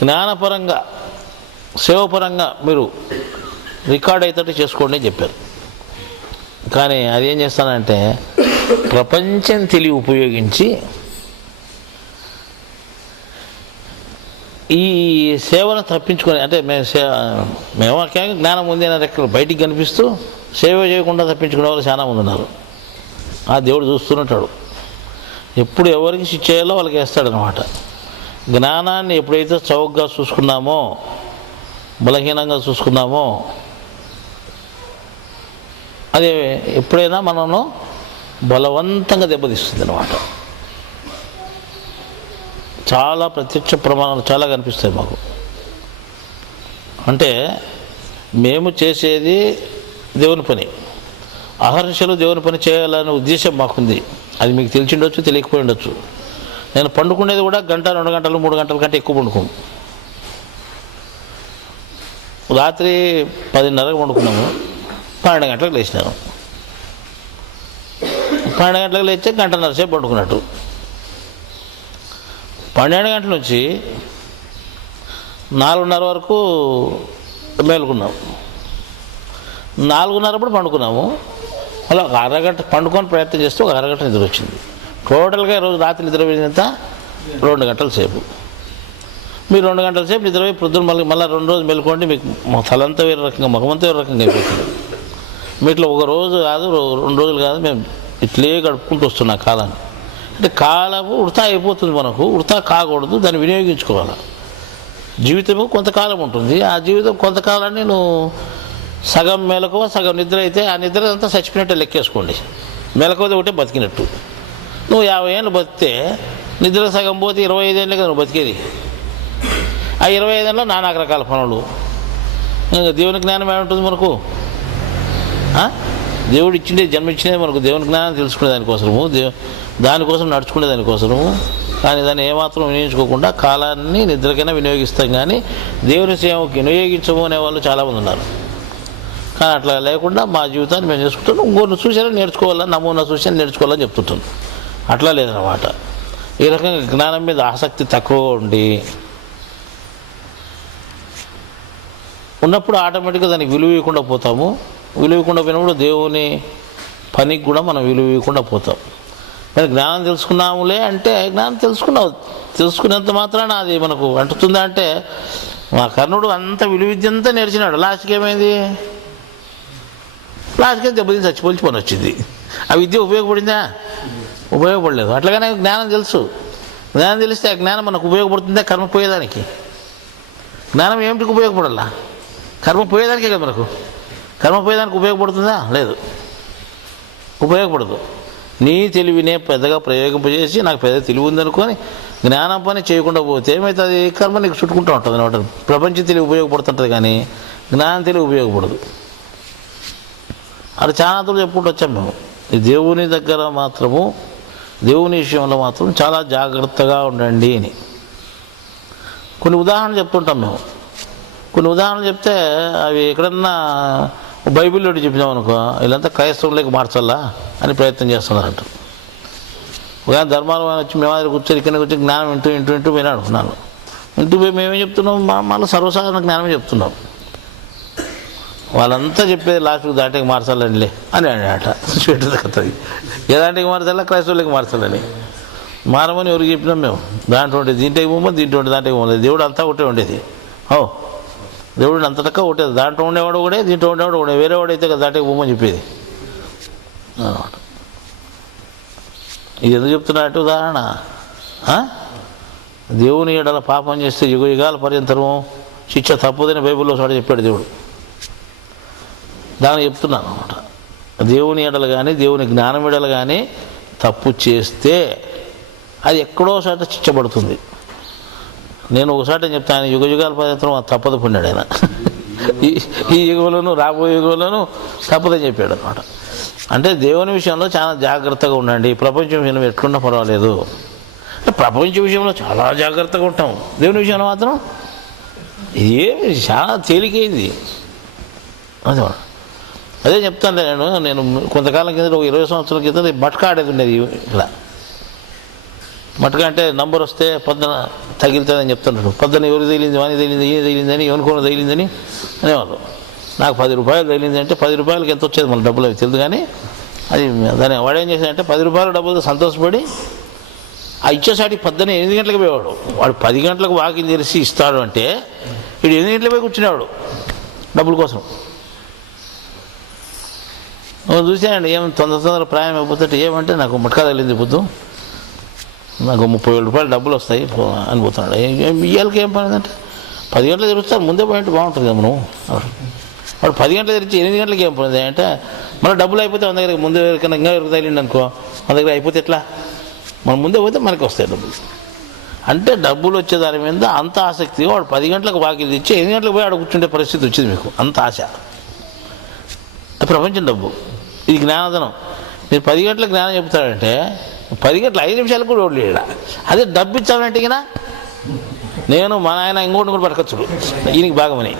జ్ఞానపరంగా సేవపరంగా మీరు రికార్డ్ అయ్యేటట్టు చేసుకోండి అని చెప్పారు. కానీ అదేం చేస్తానంటే ప్రపంచం తెలివి ఉపయోగించి ఈ సేవను తప్పించుకొని, అంటే మేము జ్ఞానం ఉంది అనే రెక్కలు బయటికి కనిపిస్తూ సేవ చేయకుండా తప్పించుకునే వాళ్ళు చాలామంది ఉన్నారు. ఆ దేవుడు చూస్తుంటాడు. ఎప్పుడు ఎవరికి శిక్ష చేయాలో వాళ్ళకి వేస్తాడనమాట. జ్ఞానాన్ని ఎప్పుడైతే చౌకగా చూసుకున్నామో, బలహీనంగా చూసుకున్నామో, అది ఎప్పుడైనా మనను బలవంతంగా దెబ్బతీస్తుంది అనమాట. చాలా ప్రత్యక్ష ప్రమాణాలు చాలా కనిపిస్తాయి మాకు. అంటే మేము చేసేది దేవుని పని, అహర్నిశలు దేవుని పని చేయాలనే ఉద్దేశం మాకుంది. అది మీకు తెలిసి ఉండొచ్చు, తెలియకపోయి ఉండొచ్చు. నేను పండుకునేది కూడా 1 గంట 2 గంటలు 3 గంటల కంటే ఎక్కువ పండుకోము. రాత్రి 10:30కు పండుకున్నాము, 12 గంటలకు లేచినాను. 12 గంటలకు లేచే 1 గంటన్నర సేపు పండుకున్నట్టు. 12 గంటల నుంచి 4:30 వరకు మేలుకున్నాం. 4:30 పండుకున్నాము. అలా ఒక అరగంట పండుకొని ప్రయత్నం చేస్తే ఒక అరగంట నిద్ర వచ్చింది. టోటల్గా ఈరోజు రాత్రి నిద్ర పోయినంత 2 గంటల సేపు. మీరు 2 గంటల సేపు నిద్రపోయి పొద్దున్న మళ్ళీ 2 రోజులు మేలుకోండి, మీకు తలంతా వేరే రకంగా, ముఖమంతా వేరే రకంగా అయిపోతుంది. మీ ఇట్లా ఒక రోజు కాదు 2 రోజులు కాదు, మేము ఇట్లే గడుపుకుంటూ వస్తున్నాం కాలాన్ని. అంటే కాలము వృథా అయిపోతుంది. మనకు వృథా కాకూడదు, దాన్ని వినియోగించుకోవాలి. జీవితము కొంతకాలం ఉంటుంది. ఆ జీవితం కొంతకాలాన్ని నువ్వు సగం మెలకువ సగం నిద్ర అయితే ఆ నిద్ర అంతా చచ్చిపోయినట్టే లెక్కేసుకోండి. మెలకువది ఒకటే బతికినట్టు. నువ్వు 50 ఏళ్ళు బతికితే నిద్ర సగం పోతే 25 ఏళ్ళే కదా నువ్వు బతికేది. ఆ 25 ఏళ్ళలో నానా రకాల పనులు. ఇంకా దేవుని జ్ఞానం ఏముంటుంది మనకు? దేవుడు ఇచ్చిండే జన్మ ఇచ్చినది మనకు దేవుని జ్ఞానం తెలుసుకునే దానికోసము, దానికోసం నడుచుకునే దానికోసము. కానీ దాన్ని ఏమాత్రం వినియోగించుకోకుండా కాలాన్ని నిద్రకైనా వినియోగిస్తాం, కానీ దేవుని సేవకి వినియోగించము అనేవాళ్ళు చాలామంది ఉన్నారు. కానీ అట్లా లేకుండా మా జీవితాన్ని మేము చేసుకుంటాం. ఇంకొన్ని చూసారో నేర్చుకోవాలని, నమూనా చూసాను నేర్చుకోవాలని చెప్తుంటాను. అట్లా లేదన్నమాట. ఈ రకంగా జ్ఞానం మీద ఆసక్తి తక్కువగా ఉండి ఉన్నప్పుడు ఆటోమేటిక్గా దానికి విలువ ఇవ్వకుండా పోతాము. విలువ ఇవ్వకుండా పోయినప్పుడు దేవుని పనికి కూడా మనం విలువ ఇవ్వకుండా పోతాం. కానీ జ్ఞానం తెలుసుకున్నాములే అంటే జ్ఞానం తెలుసుకునేంత మాత్రాన అది మనకు అంటుతుందా అంటే, మా కర్ణుడు అంత విలువ విద్య అంతా నేర్చినాడు. లాస్ట్కి ఏమైంది? లాస్ట్కి దెబ్బతిని చచ్చిపోల్చి పని వచ్చింది. ఆ విద్య ఉపయోగపడిందా? ఉపయోగపడలేదు. అట్లాగనే జ్ఞానం తెలుసు. జ్ఞానం తెలిస్తే ఆ జ్ఞానం మనకు ఉపయోగపడుతుందా? కర్మ పోయేదానికి. జ్ఞానం ఏమిటికి ఉపయోగపడాలా? కర్మ పోయేదానికే కదా మనకు. కర్మ పోయేదానికి ఉపయోగపడుతుందా? లేదు, ఉపయోగపడదు. నీ తెలివినే పెద్దగా ప్రయోగింపజేసి నాకు పెద్ద తెలివి ఉందనుకొని జ్ఞానం పని చేయకుండా పోతే ఏమవుతుంది? కర్మ నీకు చుట్టుకుంటూ ఉంటుంది అనమాట. ప్రపంచ తెలివి ఉపయోగపడుతుంటుంది కానీ జ్ఞానం తెలివి ఉపయోగపడదు. అది చాలా దూరం చెప్పుకుంటూ వచ్చాం మేము. ఈ దేవుని దగ్గర మాత్రము, దేవుని విషయంలో మాత్రం చాలా జాగ్రత్తగా ఉండండి అని కొన్ని ఉదాహరణలు చెప్తుంటాం మేము. కొన్ని ఉదాహరణలు చెప్తే అవి ఎక్కడన్నా బైబిల్ ఒకటి చెప్పినాం అనుకో, వీళ్ళంతా క్రైస్తవులకి మార్చాలా అని ప్రయత్నం చేస్తున్నారంట. ఒక ధర్మాలు వచ్చి మేమాదిరి కూర్చొని ఇక్కడ కూర్చొని జ్ఞానం వింటూ వినాడు నాను. ఇంటూ పోయి మేమేం చెప్తున్నాం, మళ్ళీ సర్వసాధారణ జ్ఞానమే చెప్తున్నాం. వాళ్ళంతా చెప్పేది లాస్ట్కి దాంట్లోకి మార్చాలండిలే అని అన్నట. కథది ఏ దాంట్లోకి మార్చాలా, క్రైస్తవులకి మార్చాలని. మారమని ఎవరికి చెప్పినాం మేము. దాంట్లో ఉండేది దీంట్లోకి పోమో, దీంట్లో ఉండే దాంట్లోకి పోలేదు. దేవుడు అంతా ఒకటే ఉండేది. దేవుడు అంతటక్క ఒకటేది. దాంట్లో ఉండేవాడు కూడా, దీంట్లో ఉండేవాడు కూడా. వేరే వాడు అయితే కదా దాంట్లోకి పోమని చెప్పేది అనమాట. ఇది ఎందుకు చెప్తున్నట్టు ఉదాహరణ, దేవుని ఎడల పాపం చేస్తే యుగ యుగాల పర్యంతరము శిక్ష తప్పుదని బైబిల్లో చోట చెప్పాడు దేవుడు. దాన్ని చెప్తున్నాను అనమాట. దేవుని ఎడలు కానీ దేవుని జ్ఞానం ఎడలు కానీ తప్పు చేస్తే అది ఎక్కడో చోట శిక్షపడుతుంది. నేను ఒకసారి చెప్తాను, యుగ యుగాల పర్యంతరం తప్పదు పొందాడు ఆయన. ఈ యుగంలోనూ రాబోయే యుగంలోనూ తప్పదని చెప్పాడు అనమాట. అంటే దేవుని విషయంలో చాలా జాగ్రత్తగా ఉండండి. ప్రపంచం విషయంలో ఎట్లున్నా పర్వాలేదు. ప్రపంచ విషయంలో చాలా జాగ్రత్తగా ఉంటాం, దేవుని విషయంలో మాత్రం ఏమి చాలా తేలికైంది. అదే చెప్తాను నేను కొంతకాలం కింద ఒక 20 సంవత్సరాల కింద మట్కా ఆడేది ఉండేది. ఇలా మట్కా అంటే నంబర్ వస్తే పొద్దున తగిలుతుందని చెప్తున్నాడు. పొద్దున ఎవరు తగిలింది, వాని తగిలింది, ఈయన తగిలిందని, ఎవరికోన తగిలిందని అనేవాళ్ళు. నాకు 10 రూపాయలు తగిలింది అంటే 10 రూపాయలకి ఎంత వచ్చేది మన డబ్బులు అవి తెలియదు. కానీ అది దాన్ని వాడు ఏం చేశాడంటే 10 రూపాయల డబ్బులతో సంతోషపడి ఆ ఇచ్చేసాటికి 8 గంటలకు పోయేవాడు. వాడు 10 గంటలకు వాకింగ్ తెరిచి ఇస్తాడు అంటే వీడు 8 గంటలకు పోయి కూర్చునేవాడు డబ్బుల కోసం. చూసానండి, ఏం తొందర ప్రాయం అయిపోతుంటే ఏమంటే నాకు మట్కా తగిలింది పొద్దు, నాకు 30,000 రూపాయలు డబ్బులు వస్తాయి అనిపోతున్నాడు. ఇయ్యాలకి ఏం పని అంటే 10 గంటలకు తెరుస్తారు, ముందే పోయింటే బాగుంటుంది కదా మనం. వాడు 10 గంటలకు తెరిచి 8 గంటలకు ఏం పని అంటే మన డబ్బులు అయిపోతే మన దగ్గర ముందే ఎవరికైనా ఇంకా ఎవరికి తగిలిండి అనుకో, మన దగ్గర అయిపోతే ఎట్లా, మనం ముందే పోతే మనకి వస్తాయి డబ్బులు. అంటే డబ్బులు వచ్చే దాని మీద అంత ఆసక్తిగా వాడు 10 గంటలకు వాకిలు తెచ్చి 8 గంటలకు పోయి ఆడ కూర్చుంటే పరిస్థితి వచ్చింది. మీకు అంత ఆశ. ప్రపంచం డబ్బు, ఇది జ్ఞానధనం. మీరు 10 గంటలకు జ్ఞానం చెప్తాడంటే 10 గంటల 5 నిమిషాలకు కూడా ఓడలేడా. అదే డబ్బు ఇచ్చానంటే ఇక నేను మా నాయన ఇంకోటి కూడా పట్టుకొచ్చుడు ఈయనకి భాగమని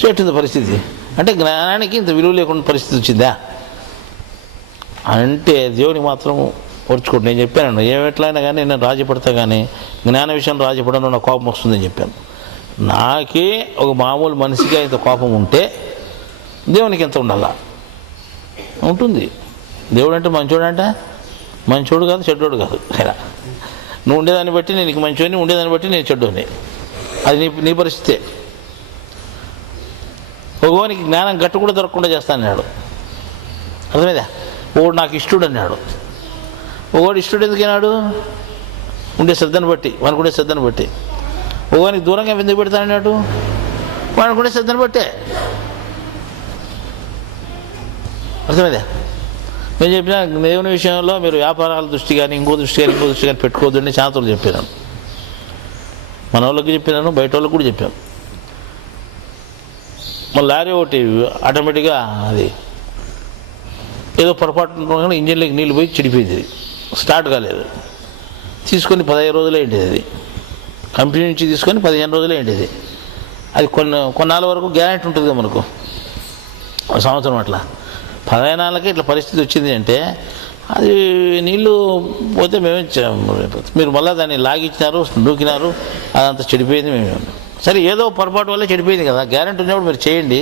చెట్టింది పరిస్థితి. అంటే జ్ఞానానికి ఇంత విలువ లేకుండా పరిస్థితి వచ్చిందా అంటే దేవునికి మాత్రం ఓర్చుకోండి. నేను చెప్పాను ఏమెట్లయినా కానీ నేను రాజీ పడతా, కానీ జ్ఞాన విషయంలో రాజీ పడను నాకు కోపం వస్తుందని చెప్పాను. నాకే ఒక మామూలు మనిషిగా ఇంత కోపం ఉంటే దేవునికి ఎంత ఉండాలా ఉంటుంది. దేవుడు అంటే మంచోడు అంటే మంచోడు కాదు, చెడ్డోడు కాదు. అయినా నువ్వు ఉండేదాన్ని బట్టి నేను మంచోని, ఉండేదాన్ని బట్టి నేను చెడ్డోని. అది నీ పరిస్థితే. భగవానికి జ్ఞానం గట్టు కూడా దొరకకుండా చేస్తానన్నాడు. అర్థమైందా? ఒకడు నాకు ఇష్టడు అన్నాడు. ఒకడు ఇష్టడు ఎందుకన్నాడు? ఉండే శ్రద్ధను బట్టి, వానికి ఉండే శ్రద్ధను బట్టి. ఒకవానికి దూరంగా ఎందుకు పెడతానన్నాడు? వానికి ఉండే శ్రద్ధను బట్టే. అర్థమైందా? నేను చెప్పిన దేవుని విషయంలో మీరు వ్యాపారాల దృష్టి కానీ ఇంకో దృష్టి కానీ పెట్టుకోవద్దని శాంతులు చెప్పాను. మన వాళ్ళకి చెప్పినాను, బయట వాళ్ళకి కూడా చెప్పాను. మళ్ళీ లారీ ఒకటి ఆటోమేటిక్గా అది ఏదో పొరపాటు ఇంజిన్లోకి నీళ్ళు పోయి చెడిపోయింది, స్టార్ట్ కాలేదు. తీసుకొని 15 రోజులే ఏంటిది. అది కంపెనీ నుంచి తీసుకొని 15 రోజులే ఏంటిది. అది కొన్నాళ్ళ వరకు గ్యారెంటీ ఉంటుంది కదా మనకు, సంవత్సరం అట్లా. 15 నాళ్ళకి ఇట్లా పరిస్థితి వచ్చింది అంటే అది నీళ్ళు పోతే మీరు మళ్ళీ దాన్ని లాగిచ్చినారు, నూకినారు, అదంతా చెడిపోయింది. మేము సరే ఏదో పొరపాటు వల్ల చెడిపోయింది కదా, గ్యారెంటీ ఉన్నప్పుడు మీరు చేయండి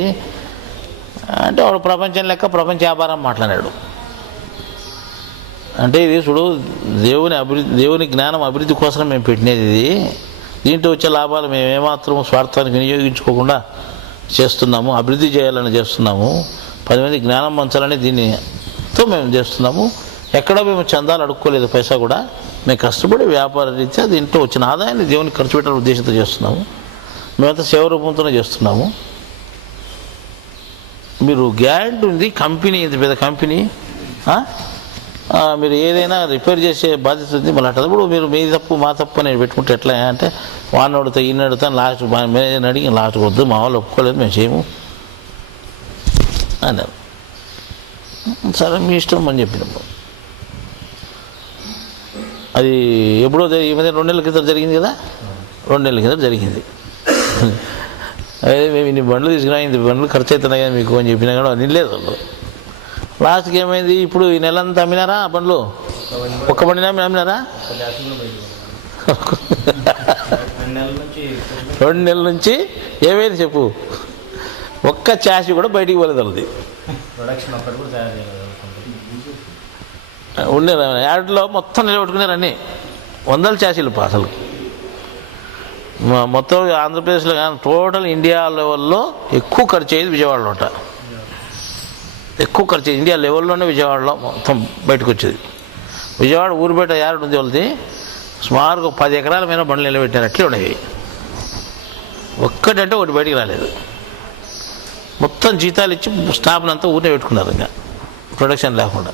అంటే వాడు ప్రపంచం లెక్క ప్రపంచ వ్యాపారం మాట్లాడాడు. అంటే ఇది చూడు, దేవుని జ్ఞానం అభివృద్ధి కోసం మేము పెట్టినది. ఇది దీంట్లో వచ్చే లాభాలు మేము ఏమాత్రం స్వార్థానికి వినియోగించుకోకుండా చేస్తున్నాము, అభివృద్ధి చేయాలని చేస్తున్నాము, 10 మంది జ్ఞానం పంచాలని దీనితో మేము చేస్తున్నాము. ఎక్కడ మేము చందాలు అడుక్కోలేదు, పైసా కూడా. మేము కష్టపడి వ్యాపార రీత్యా దీంట్లో వచ్చిన ఆదాయాన్ని దేవునికి ఖర్చు పెట్టాలని ఉద్దేశంతో చేస్తున్నాము. మేమంతా సేవ రూపంతోనే చేస్తున్నాము. మీరు గ్యారెంటీ ఉంది, కంపెనీ ఇంత పెద్ద కంపెనీ, మీరు ఏదైనా రిపేర్ చేసే బాధ్యత ఉంది. మళ్ళీ అట్టప్పుడు మీరు మీ తప్పు మా తప్పు నేను పెట్టుకుంటే ఎట్లా అంటే వాడిని అడుగుతా ఈయన అడుగుతాను, లాస్ట్ మేనేజర్ని అడిగి లాస్ట్ వద్దు మా వాళ్ళు ఒప్పుకోలేదు, మేము చేయము అన్నారు. సరే మీ ఇష్టం అని చెప్పినప్పుడు అది ఎప్పుడో ఈ మధ్య 2 నెలల క్రితం జరిగింది కదా, 2 నెలల కింద జరిగింది. అదే మేము ఇన్ని బండ్లు తీసుకున్నా ఇంత బండ్లు ఖర్చు అవుతున్నాయి కదా మీకు అని చెప్పినా కూడా నిలేదు వాళ్ళు. లాస్ట్కి ఏమైంది, ఇప్పుడు ఈ నెలంతా అమ్మినారా ఆ బండ్లు? ఒక్క బండినా అమ్మినారా? 2 నెలల నుంచి ఏమైంది చెప్పు? ఒక్క చాసి కూడా బయటికి పోలేదు వాళ్ళది. ఉండే యాడ్లో మొత్తం నిలబెట్టుకున్నారు అన్నీ, 100 చాసీలు అసలు మొత్తం ఆంధ్రప్రదేశ్లో కానీ టోటల్ ఇండియా లెవెల్లో ఎక్కువ ఖర్చు అయ్యేది విజయవాడలో. ఎక్కువ ఖర్చు ఇండియా లెవెల్లోనే విజయవాడలో మొత్తం బయటకు వచ్చేది. విజయవాడ ఊరు బయట యార్డ్ ఉంది వాళ్ళది, సుమారుగా 10 ఎకరాల మీద బండ్లు నిలబెట్టారు. అట్లే ఉండేవి, ఒక్కటంటే ఒకటి బయటికి రాలేదు. మొత్తం జీతాలు ఇచ్చి స్టాఫ్ని అంతా ఊరినే పెట్టుకున్నారు, ఇంకా ప్రొడక్షన్ లేకుండా.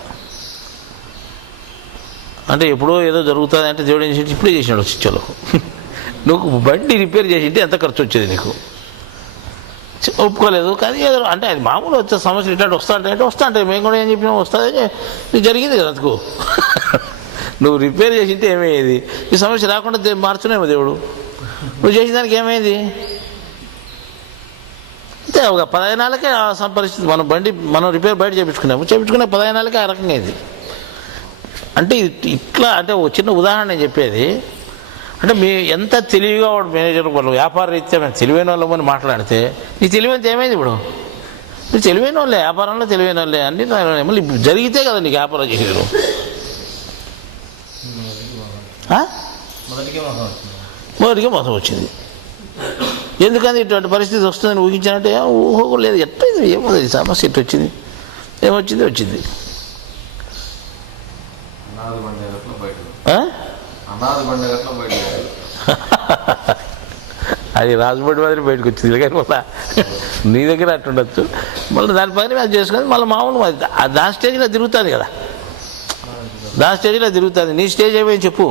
అంటే ఎప్పుడో ఏదో జరుగుతుంది అంటే దేవుడు ఏం చేసి ఇప్పుడే చేసినాడు చిచ్చోళ్ళకు. నువ్వు బండి రిపేర్ చేసింటే ఎంత ఖర్చు వచ్చేది నీకు? ఒప్పుకోలేదు. కానీ ఏదో అంటే అది మామూలు వచ్చే సమస్యలు ఇట్లాంటి వస్తా అంటే మేము కూడా ఏం చెప్పినా వస్తుంది, నీకు జరిగింది కదా అందుకు. నువ్వు రిపేర్ చేసింటే ఏమయ్యేది? ఈ సమస్య రాకుండా మార్చునేమో దేవుడు. నువ్వు చేసిన దానికి ఏమైంది? అంతే, ఒక 15 నెలలకే ఆ పరిస్థితి. మనం రిపేర్ బయట చేయించుకునే 15 నెలలకే ఆ రకంగా అయింది. అంటే ఇట్లా అంటే ఒక చిన్న ఉదాహరణ నేను చెప్పేది. అంటే మీ ఎంత తెలివిగా వాడు మేనేజర్ వాళ్ళు వ్యాపార రీత్యా మేము తెలివైన వాళ్ళమని మాట్లాడితే నీ తెలివైతే ఏమైంది? ఇప్పుడు నువ్వు తెలివైన వాళ్ళే, వ్యాపారంలో తెలివైన వాళ్ళే అన్నీ మళ్ళీ జరిగితే కదా నీకు వ్యాపారం చేసేది. మొదటికే మోసం వచ్చింది. ఎందుకని ఇటువంటి పరిస్థితి వస్తుందని ఊహించానంటే ఊహలేదు. ఎట్లా ఏమో సమస్య ఇటు వచ్చింది, వచ్చింది. అది రాజుబడి మాదిరి బయటకు వచ్చింది. కానీ మళ్ళీ నీ దగ్గర అట్టుండొచ్చు, మళ్ళీ దాని పైన అది చేసుకొని మళ్ళీ మామూలు దాని స్టేజ్లో తిరుగుతుంది కదా, దాని స్టేజ్లో తిరుగుతుంది. నీ స్టేజ్ ఏమైంది చెప్పు?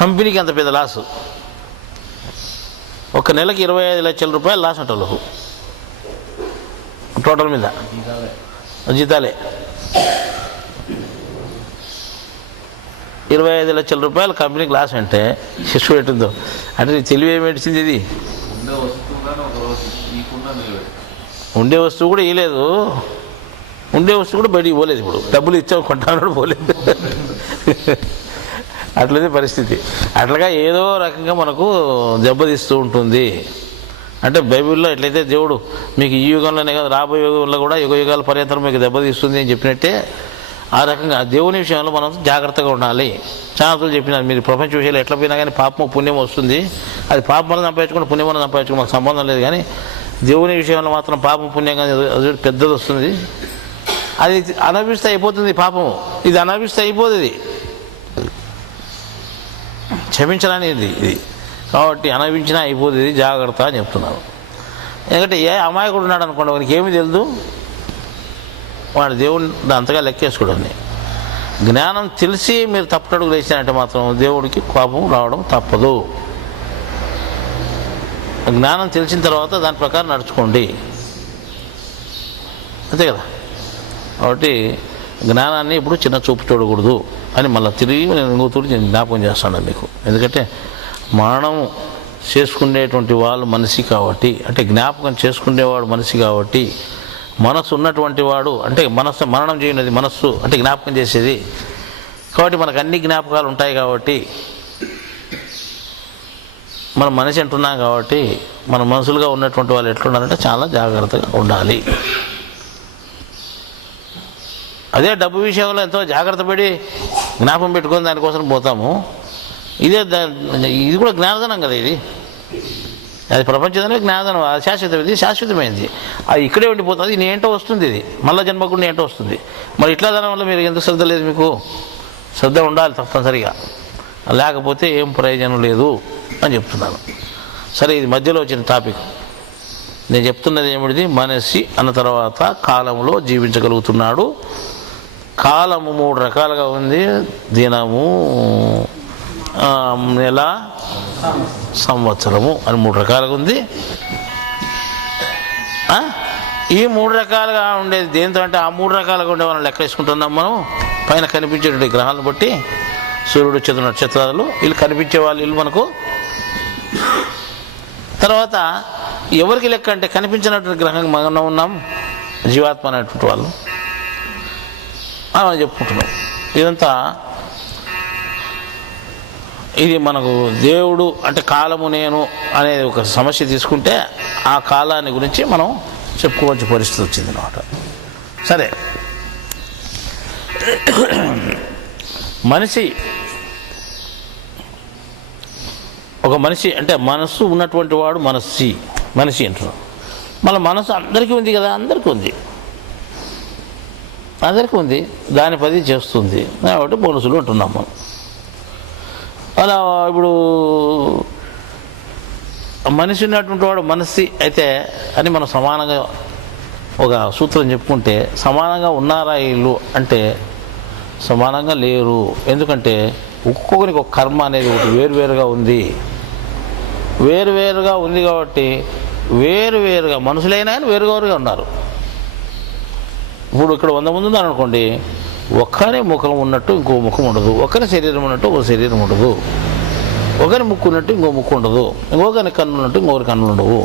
కంపెనీకి అంత పెద్ద లాసు, ఒక నెలకి 25 లక్షల రూపాయలు లాస్ అంట వాళ్ళకు టోటల్ మీద జీతాలే. 25 లక్షల రూపాయలు కంపెనీకి లాస్ అంటే శిశు పెట్టిందో అంటే నీ తెలివి ఏమి పెట్టింది? ఇది ఉండే వస్తువు కూడా ఇవ్వలేదు, ఉండే వస్తువు కూడా బయటికి పోలేదు. ఇప్పుడు డబ్బులు ఇచ్చావు కొంటాను పోలేదు. అట్లనే పరిస్థితి. అట్లాగా ఏదో రకంగా మనకు దెబ్బతీస్తూ ఉంటుంది. అంటే బైబిల్లో ఎట్లయితే దేవుడు మీకు ఈ యుగంలోనే కాదు రాబోయే యుగంలో కూడా యుగాల పర్యంతరం మీకు దెబ్బతీస్తుంది అని చెప్పినట్టే ఆ రకంగా దేవుని విషయంలో మనం జాగ్రత్తగా ఉండాలి. చాలాసార్లు చెప్పినారు, మీరు ప్రపంచ విషయాలు ఎట్లా పోయినా కానీ పాపం పుణ్యం వస్తుంది. అది పాపం మనం సంపాదించుకుంటే పుణ్యం మనం సంపాదించుకుంటే మాకు సంబంధం లేదు. కానీ దేవుని విషయంలో మాత్రం పాపం పుణ్యం కానీ అది పెద్దది వస్తుంది. అది అనుభవిస్తే అయిపోతుంది పాపము, ఇది అనుభవిస్తే అయిపోతుంది. క్షమించడానికి ఇది కాబట్టి అనుభవించినా అయిపోతుంది, జాగ్రత్త అని చెప్తున్నారు. ఎందుకంటే ఏ అమాయకుడు ఉన్నాడు అనుకోండి, వానికి ఏమీ తెలియదు, వాడు దేవుడిని అంతగా లెక్కేసుకోవడం. జ్ఞానం తెలిసి మీరు తప్పటడుగు వేసినట్టే మాత్రం దేవుడికి కోపం రావడం తప్పదు. జ్ఞానం తెలిసిన తర్వాత దాని ప్రకారం నడుచుకోండి, అంతే కదా. కాబట్టి జ్ఞానాన్ని ఇప్పుడు చిన్న చూపు చూడకూడదు అని మళ్ళీ తిరిగి నేను ఇంకొకటి నేను జ్ఞాపకం చేస్తాను మీకు. ఎందుకంటే మరణం చేసుకునేటువంటి వాళ్ళు మనిషి కాబట్టి, అంటే జ్ఞాపకం చేసుకునేవాడు మనిషి కాబట్టి, మనస్సు ఉన్నటువంటి వాడు అంటే మరణం చేయనది మనస్సు అంటే జ్ఞాపకం చేసేది కాబట్టి మనకు అన్ని జ్ఞాపకాలు ఉంటాయి. కాబట్టి మనం మనిషి అంటున్నాం కాబట్టి మన మనుషులుగా ఉన్నటువంటి వాళ్ళు ఎట్లున్నారంటే చాలా జాగ్రత్తగా ఉండాలి. అదే డబ్బు విషయంలో ఎంతో జాగ్రత్త పడి జ్ఞాపకం పెట్టుకొని దానికోసం పోతాము. ఇది కూడా జ్ఞానధనం కదా. అది ప్రపంచంలో జ్ఞానధనం, అది శాశ్వతమైంది, శాశ్వతమైంది. అది ఇక్కడే ఉండిపోతుంది. ఇది ఏంటో వస్తుంది, ఇది మళ్ళా జన్మకుండా ఏంటో వస్తుంది. మరి ఇట్లా దాని వల్ల మీరు ఎందుకు శ్రద్ధ లేదు? మీకు శ్రద్ధ ఉండాలి తప్పనిసరిగా, లేకపోతే ఏం ప్రయోజనం లేదు అని చెప్తున్నాను. సరే, ఇది మధ్యలో వచ్చిన టాపిక్. నేను చెప్తున్నది ఏమిటిది? మనిషి అన్న తర్వాత కాలంలో జీవించగలుగుతున్నాడు. కాలము 3 రకాలుగా ఉంది. దినము, నెల, సంవత్సరము అని 3 రకాలుగా ఉంది. ఈ 3 రకాలుగా ఉండేది దేంతో అంటే ఆ 3 రకాలుగా ఉండే మనం లెక్క వేసుకుంటున్నాం మనం. పైన కనిపించేటువంటి గ్రహాలను బట్టి సూర్యుడు, చంద్రుడు, నక్షత్రాలు, వీళ్ళు కనిపించే వాళ్ళు వీళ్ళు మనకు తర్వాత ఎవరికి లెక్క అంటే కనిపించినటువంటి గ్రహంగా మనం ఉన్నాం, జీవాత్మ అనేటువంటి వాళ్ళు అని చెప్పుకుంటున్నాం. ఇదంతా ఇది మనకు దేవుడు అంటే కాలము నేను అనేది ఒక సమస్య తీసుకుంటే ఆ కాలాన్ని గురించి మనం చెప్పుకోవాల్సిన పరిస్థితి వచ్చింది అన్నమాట. సరే, ఒక మనిషి అంటే మనస్సు ఉన్నటువంటి వాడు మనిషి అంటున్నాం. మళ్ళీ మనసు అందరికీ ఉంది కదా, అందరికీ ఉంది, దాని పది చేస్తుంది కాబట్టి మనసులు అంటున్నాం మనం. అలా ఇప్పుడు మనిషి ఉన్నటువంటి వాడు మనస్సి అయితే అని మనం సమానంగా ఒక సూత్రం చెప్పుకుంటే, సమానంగా ఉన్నారా వీళ్ళు అంటే సమానంగా లేరు. ఎందుకంటే ఒక్కొక్కరికి ఒక కర్మ అనేది ఒకటి వేరువేరుగా ఉంది కాబట్టి వేరువేరుగా మనుషులైనా వేరువేరుగా ఉన్నారు. ఇప్పుడు ఇక్కడ 100 మంది ఉన్నారు అనుకోండి, ఒక్కరి ముఖం ఉన్నట్టు ఇంకో ముఖం ఉండదు, ఒకరి శరీరం ఉన్నట్టు ఇంకో శరీరం ఉండదు, ఒకరి ముక్కు ఉన్నట్టు ఇంకో ముక్కు ఉండదు, ఇంకొకరి కన్ను ఉన్నట్టు ఇంకొకరి కన్నులు ఉండవు.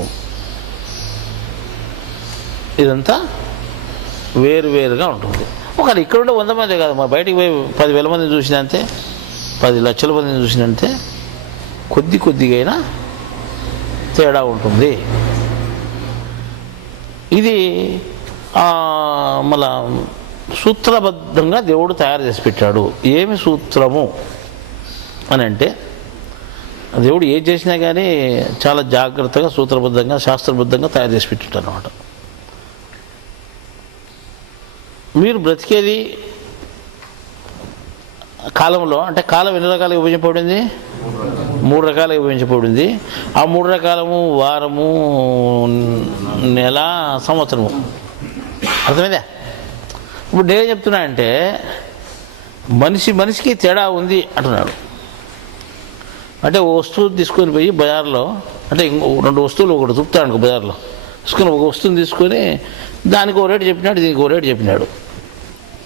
ఇదంతా వేరువేరుగా ఉంటుంది. ఒకరు ఇక్కడ ఉండే 100 మంది కాదు, మా బయటికి పోయి 10,000 మందిని చూసినంతే, 10 లక్షల మందిని చూసినంతే కొద్దిగైనా తేడా ఉంటుంది. ఇది మళ్ళా సూత్రబద్ధంగా దేవుడు తయారు చేసి పెట్టాడు. ఏమి సూత్రము అని అంటే, దేవుడు ఏది చేసినా కానీ చాలా జాగ్రత్తగా సూత్రబద్ధంగా శాస్త్రబద్ధంగా తయారు చేసి పెట్టాడు అన్నమాట. మీరు బ్రతికేది కాలంలో అంటే కాలం ఎన్ని రకాలుగా విభజించబడింది? 3 రకాలుగా విభజించబడింది. ఆ 3 రకాలము వారము, నెల, సంవత్సరము. అర్థమైందా? ఇప్పుడు నేనేం చెప్తున్నా అంటే మనిషికి తేడా ఉంది అంటున్నాడు. అంటే ఓ వస్తువు తీసుకొని పోయి బజార్లో, అంటే 2 వస్తువులు ఒకటి చూపుతాడు అనుకో, బజార్లో తీసుకొని ఒక వస్తువుని తీసుకొని దానికి ఓ రేటు చెప్పినాడు, దీనికి ఓ రేటు చెప్పినాడు.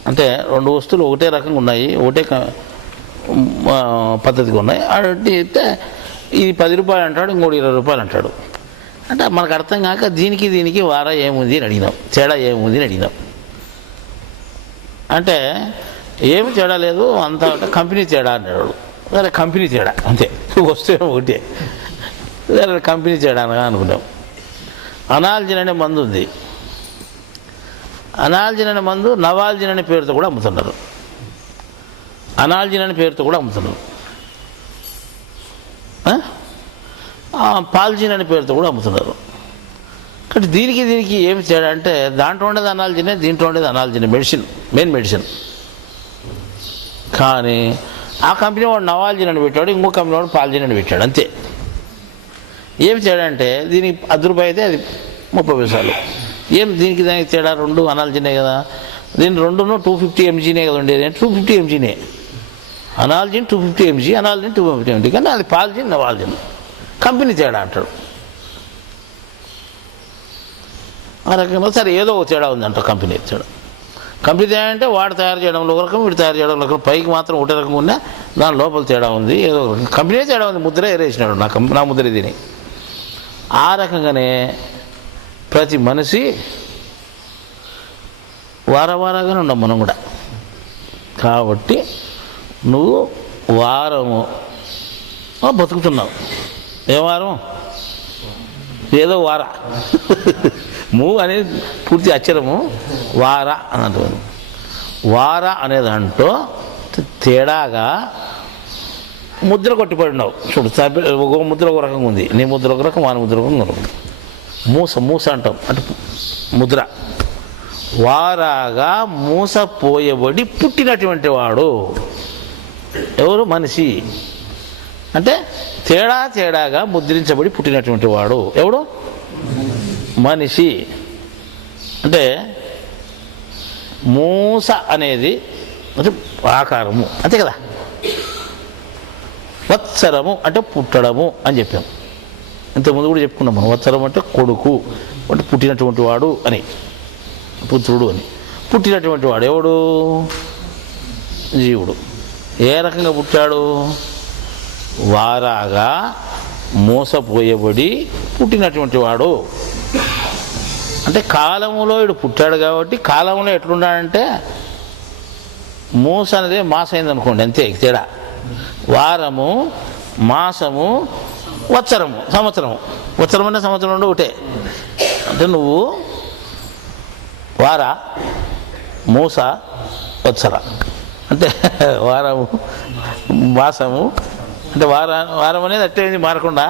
అంటే 2 వస్తువులు ఒకటే రకంగా ఉన్నాయి, ఒకటే పద్ధతిగా ఉన్నాయి. అంటే ఇది 10 రూపాయలు అంటాడు, ఇంకోటి 20 రూపాయలు అంటాడు. అంటే మనకు అర్థం కాక దీనికి వారా ఏముంది అని అడిగినాం, తేడా ఏముంది అని అడిగినాం. అంటే ఏమి తేడా లేదు, అంతా కంపెనీ తేడా అన్నాడు. సరే కంపెనీ తేడా అంతే, వస్తువు ఒకటే, సరే కంపెనీ తేడా అనగా అనుకున్నాం. అనాల్జిన్ అనే మందు ఉంది. అనాల్జిన్ అనే మందు నవాల్జిన్ అనే పేరుతో కూడా అమ్ముతున్నారు. పాల్జిన్ అనే పేరుతో కూడా అమ్ముతున్నారు. కాబట్టి దీనికి ఏమి తేడా అంటే, దాంట్లో ఉండేది అనాల్జినే, దీంట్లో ఉండేది అనాల్జినే, మెయిన్ మెడిసిన్. కానీ ఆ కంపెనీ వాడు నవాల్జిన్ అని పెట్టాడు, ఇంకో కంపెనీ వాడు పాల్జిన్ అని పెట్టాడు, అంతే. ఏమి తేడా అంటే, దీనికి 10 రూపాయలు అయితే అది 30 పైసలు. ఏం దీనికి దానికి తేడా? 2 అనాల్జినే కదా. దీని 2ను 250 mgనే కదా ఉండేది, 250 mgనే. అనాల్జిన్ 250 mg, అనాల్జిన్ 250 mg, కానీ అది పాల్జిన్ నవాల్జిన్. కంపెనీ తేడా అంటాడు. ఆ రకంగా సరే ఏదో ఒక తేడా ఉందంట. కంపెనీ తేడా అంటే వాడు తయారు చేయడంలో ఒక రకం, వీడు తయారు చేయడంలో ఒక రకం. పైకి మాత్రం ఒకటే రకంగా ఉన్నా దాని లోపల తేడా ఉంది, ఏదో ఒక రకం. కంపెనీ తేడా ఉంది, ముద్ర ఎరేసినాడు నా ముద్ర దీని. ఆ రకంగానే ప్రతి మనిషి వారవారంగానే ఉన్నాం మనం కూడా. కాబట్టి నువ్వు వారము బతుకుతున్నావు. ఏ వారం? ఏదో వార. అనేది పూర్తి అక్షరము, వార అని అంటారు. వార అనే దాంట్లో తేడాగా ముద్ర కొట్టిపడినావు. చూడు, ఒక ముద్ర ఒక రకంగా ఉంది, నీ ముద్ర ఒక రకం, వాని ముద్ర ఒక రకం. మూస అంటాం, అంటే ముద్ర. వారాగా మూసపోయబడి పుట్టినటువంటి వాడు ఎవరు? మనిషి. అంటే తేడాగా ముద్రించబడి పుట్టినటువంటి వాడు ఎవడు? మనిషి. అంటే మూస అనేది అంటే ఆకారము, అంతే కదా. వత్సరము అంటే పుట్టడము అని చెప్పాం. ఇంతకుముందు కూడా చెప్పుకున్నాం మనం. వత్సరం అంటే కొడుకు, అంటే పుట్టినటువంటి వాడు అని, పుత్రుడు అని. పుట్టినటువంటి వాడు ఎవడు? జీవుడు. ఏ రకంగా పుట్టాడు? వారాగా మోసపోయబడి పుట్టినటువంటి వాడు. అంటే కాలములో వీడు పుట్టాడు కాబట్టి కాలంలో ఎట్లున్నాడంటే మూస అనేది మాసమైంది అనుకోండి, అంతే తేడా. వారము, మాసము, వత్సరము, సంవత్సరము. వత్సరం అంటే సంవత్సరం నుండి ఒకటే. అంటే నువ్వు వార, మూస, వత్సర అంటే వారము, మాసము అంటే వారం అనేది అట్టేది మారకుండా,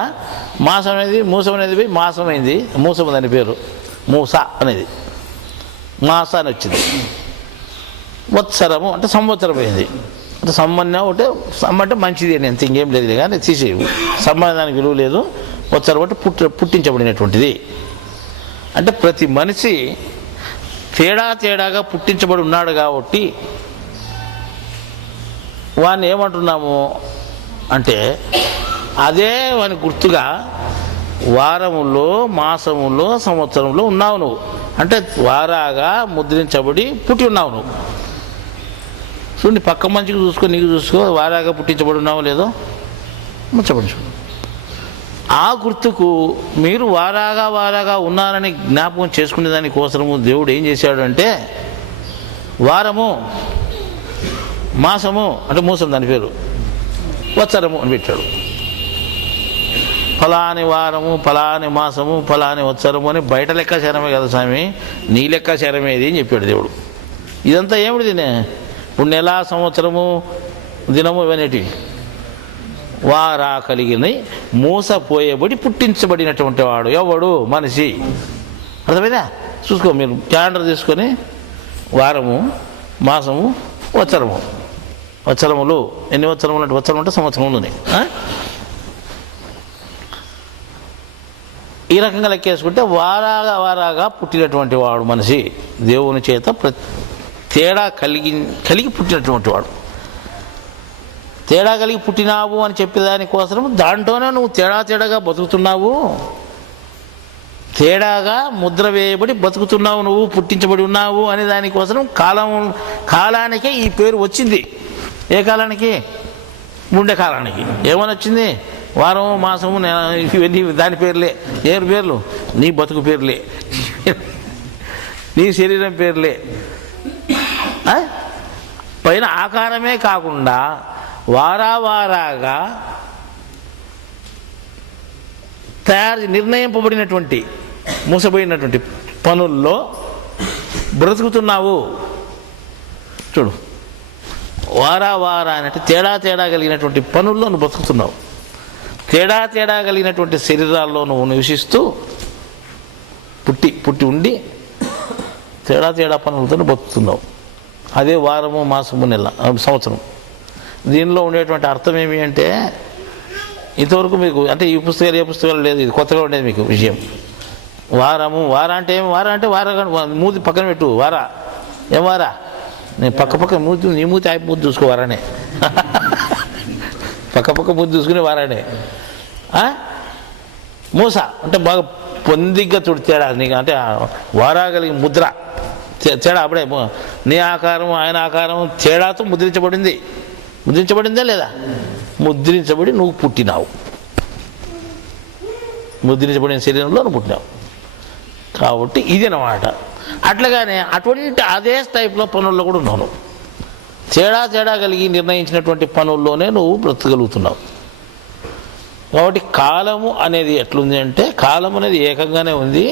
మాసం అనేది మూసం అనేది పోయి మాసమైంది, మూసం దాని పేరు మూస అనేది మాస అని వచ్చింది. వత్సరము అంటే సంవత్సరం అయింది. అంటే సంబంధం ఒకటే, సమ్మ అంటే మంచిది అని అంత, ఇంకేం లేదు కానీ తీసేవు, సంబంధానికి విలువ లేదు. వత్సరం అంటే పుట్టించబడినటువంటిది. అంటే ప్రతి మనిషి తేడాగా పుట్టించబడి ఉన్నాడు కాబట్టి వాడిని ఏమంటున్నాము అంటే అదే వాని గుర్తుగా వారములో, మాసములో, సంవత్సరంలో ఉన్నావు నువ్వు. అంటే వారాగా ముద్రించబడి పుట్టి ఉన్నావు నువ్వు. చూడండి, పక్క మంచిగా చూసుకో, నీకు చూసుకో, వారాగా పుట్టించబడి ఉన్నావు లేదో ముచ్చబడి చూడు. ఆ గుర్తుకు మీరు వారాగా ఉన్నారని జ్ఞాపకం చేసుకునే దానికోసము దేవుడు ఏం చేశాడు అంటే వారము, మాసము అంటే మూసం దాని పేరు, వత్సరము అని పెట్టాడు. ఫలాని వారము, ఫలాని మాసము, ఫలాని వత్సరము అని బయట లెక్కాచారమే కదా స్వామి, నీ లెక్కాచారమే ఇది అని చెప్పాడు దేవుడు. ఇదంతా ఏమిటి తినే? ఇప్పుడు నెల, సంవత్సరము, దినము ఇవన్నిటివి వారా కలిగిన మోసపోయేబడి పుట్టించబడినటువంటి వాడు ఎవడు? మనిషి. అర్థమైందా? చూసుకో, మీరు క్యాలెండర్ తీసుకొని వారము, మాసము, వత్సరము, వత్సరములు ఎన్ని వత్సరములు అంటే వత్సరం అంటే సంవత్సరములని ఈ రకంగా లెక్కేసుకుంటే వారాగా పుట్టినటువంటి వాడు మనిషి, దేవుని చేత తేడా కలిగి పుట్టినటువంటి వాడు. తేడా కలిగి పుట్టినావు అని చెప్పేదానికోసం దాంట్లోనే నువ్వు తేడాగా బతుకుతున్నావు, తేడాగా ముద్ర వేయబడి బతుకుతున్నావు, నువ్వు పుట్టించబడి ఉన్నావు అనే దానికోసం కాలానికే ఈ పేరు వచ్చింది. ఏ కాలానికి? ముండే కాలానికి. ఏమని వచ్చింది? వారము, మాసము, ఇవన్నీ దాని పేర్లే. ఏ పేర్లు? నీ బతుకు పేర్లే, నీ శరీరం పేర్లే. పైన ఆకారమే కాకుండా వారాగా నిర్ణయింపబడినటువంటి మూసబడినటువంటి పనుల్లో బ్రతుకుతున్నావు. చూడు, వారా అంటే తేడా కలిగినటువంటి పనుల్లో నువ్వు బ్రతుకుతున్నావు. తేడా కలిగినటువంటి శరీరాల్లో నువ్వు నివసిస్తూ పుట్టి ఉండి తేడా పనులతో బ్రతుకుతున్నావు. అదే వారము, మాసము, నెల, సంవత్సరం. దీనిలో ఉండేటువంటి అర్థం ఏమి అంటే ఇంతవరకు మీకు అంటే ఈ పుస్తకాలు ఏ పుస్తకాలు లేదు, ఇది కొత్తగా ఉండేది మీకు విషయం. వార అంటే ఏమి? వార మూతి పక్కన పెట్టు. ఏం వారా? నేను పక్క మూతి, నీ మూతి ఆయి మూతి చూసుకో, వారానే పక్క మూతి చూసుకుని వారానే. మూస అంటే బాగా పొందిగ్గా చూడు తేడా నీకు, అంటే వారాగలిగి ముద్ర తేడా అప్పుడే నీ ఆకారం ఆయన ఆకారం తేడాతో ముద్రించబడిందా లేదా? ముద్రించబడి నువ్వు పుట్టినావు, ముద్రించబడిన శరీరంలో నువ్వు పుట్టినావు కాబట్టి ఇది అన్నమాట. అట్లాగానే అటువంటి అదే టైప్లో పనుల్లో కూడా ఉన్నావు. తేడా కలిగి నిర్ణయించినటువంటి పనుల్లోనే నువ్వు బ్రతకగలుగుతున్నావు. కాబట్టి కాలము అనేది ఎట్లుంది అంటే కాలం అనేది ఏకంగానే ఉంది,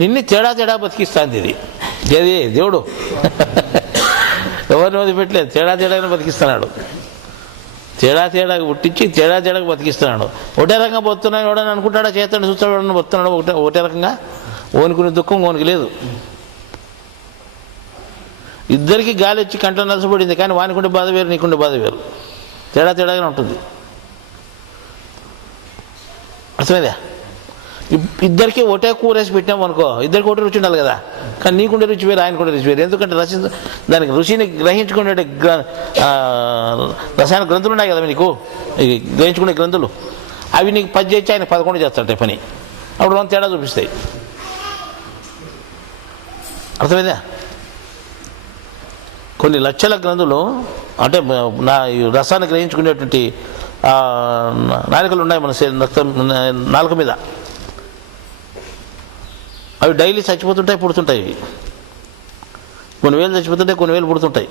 నిన్ను తేడా బతికిస్తుంది. ఇది దేవుడు ఎవరిని వదిలిపెట్టలేదు, తేడాగా బతికిస్తున్నాడు. తేడా పుట్టించి తేడాగా బతికిస్తున్నాడు. ఒకటే రకంగా బతున్నాడు ఎవడని అనుకుంటాడా? చేస్తాడు చూస్తాడు ఎవడన్నా బతున్నాడు ఒకటే రకంగా. ఓనుకునే దుఃఖం ఓనికి లేదు. ఇద్దరికి గాలి వచ్చి కంట్లో నలసపడింది, కానీ వానికుండే బాధ వేరు, నీకుండే బాధ వేరు. తేడాగానే ఉంటుంది. అర్థమైందా? ఇద్దరికి ఒకటే కూర వేసి పెట్టాము అనుకో, ఇద్దరికి ఒకటే రుచి ఉండాలి కదా. కానీ నీకుండే రుచి వేరు, ఆయనకుండే రుచి వేరు. ఎందుకంటే దానికి రుచిని గ్రహించుకునే రసాయన గ్రంథులు ఉన్నాయి కదా నీకు, గ్రహించుకునే గ్రంథులు. అవి నీకు 10 చేసి ఆయన 11 చేస్తాడు పని. అప్పుడు మనం తేడా చూపిస్తాయి. అర్థమైందా? కొన్ని లక్షల గ్రంథులు అంటే నా రసాన్ని గ్రహించుకునేటువంటి నాలుకలు ఉన్నాయి మన నాలుక మీద, అవి డైలీ చచ్చిపోతుంటాయి, పుడుతుంటాయి. కొన్ని వేలు చచ్చిపోతుంటాయి, కొన్ని వేలు పుడుతుంటాయి.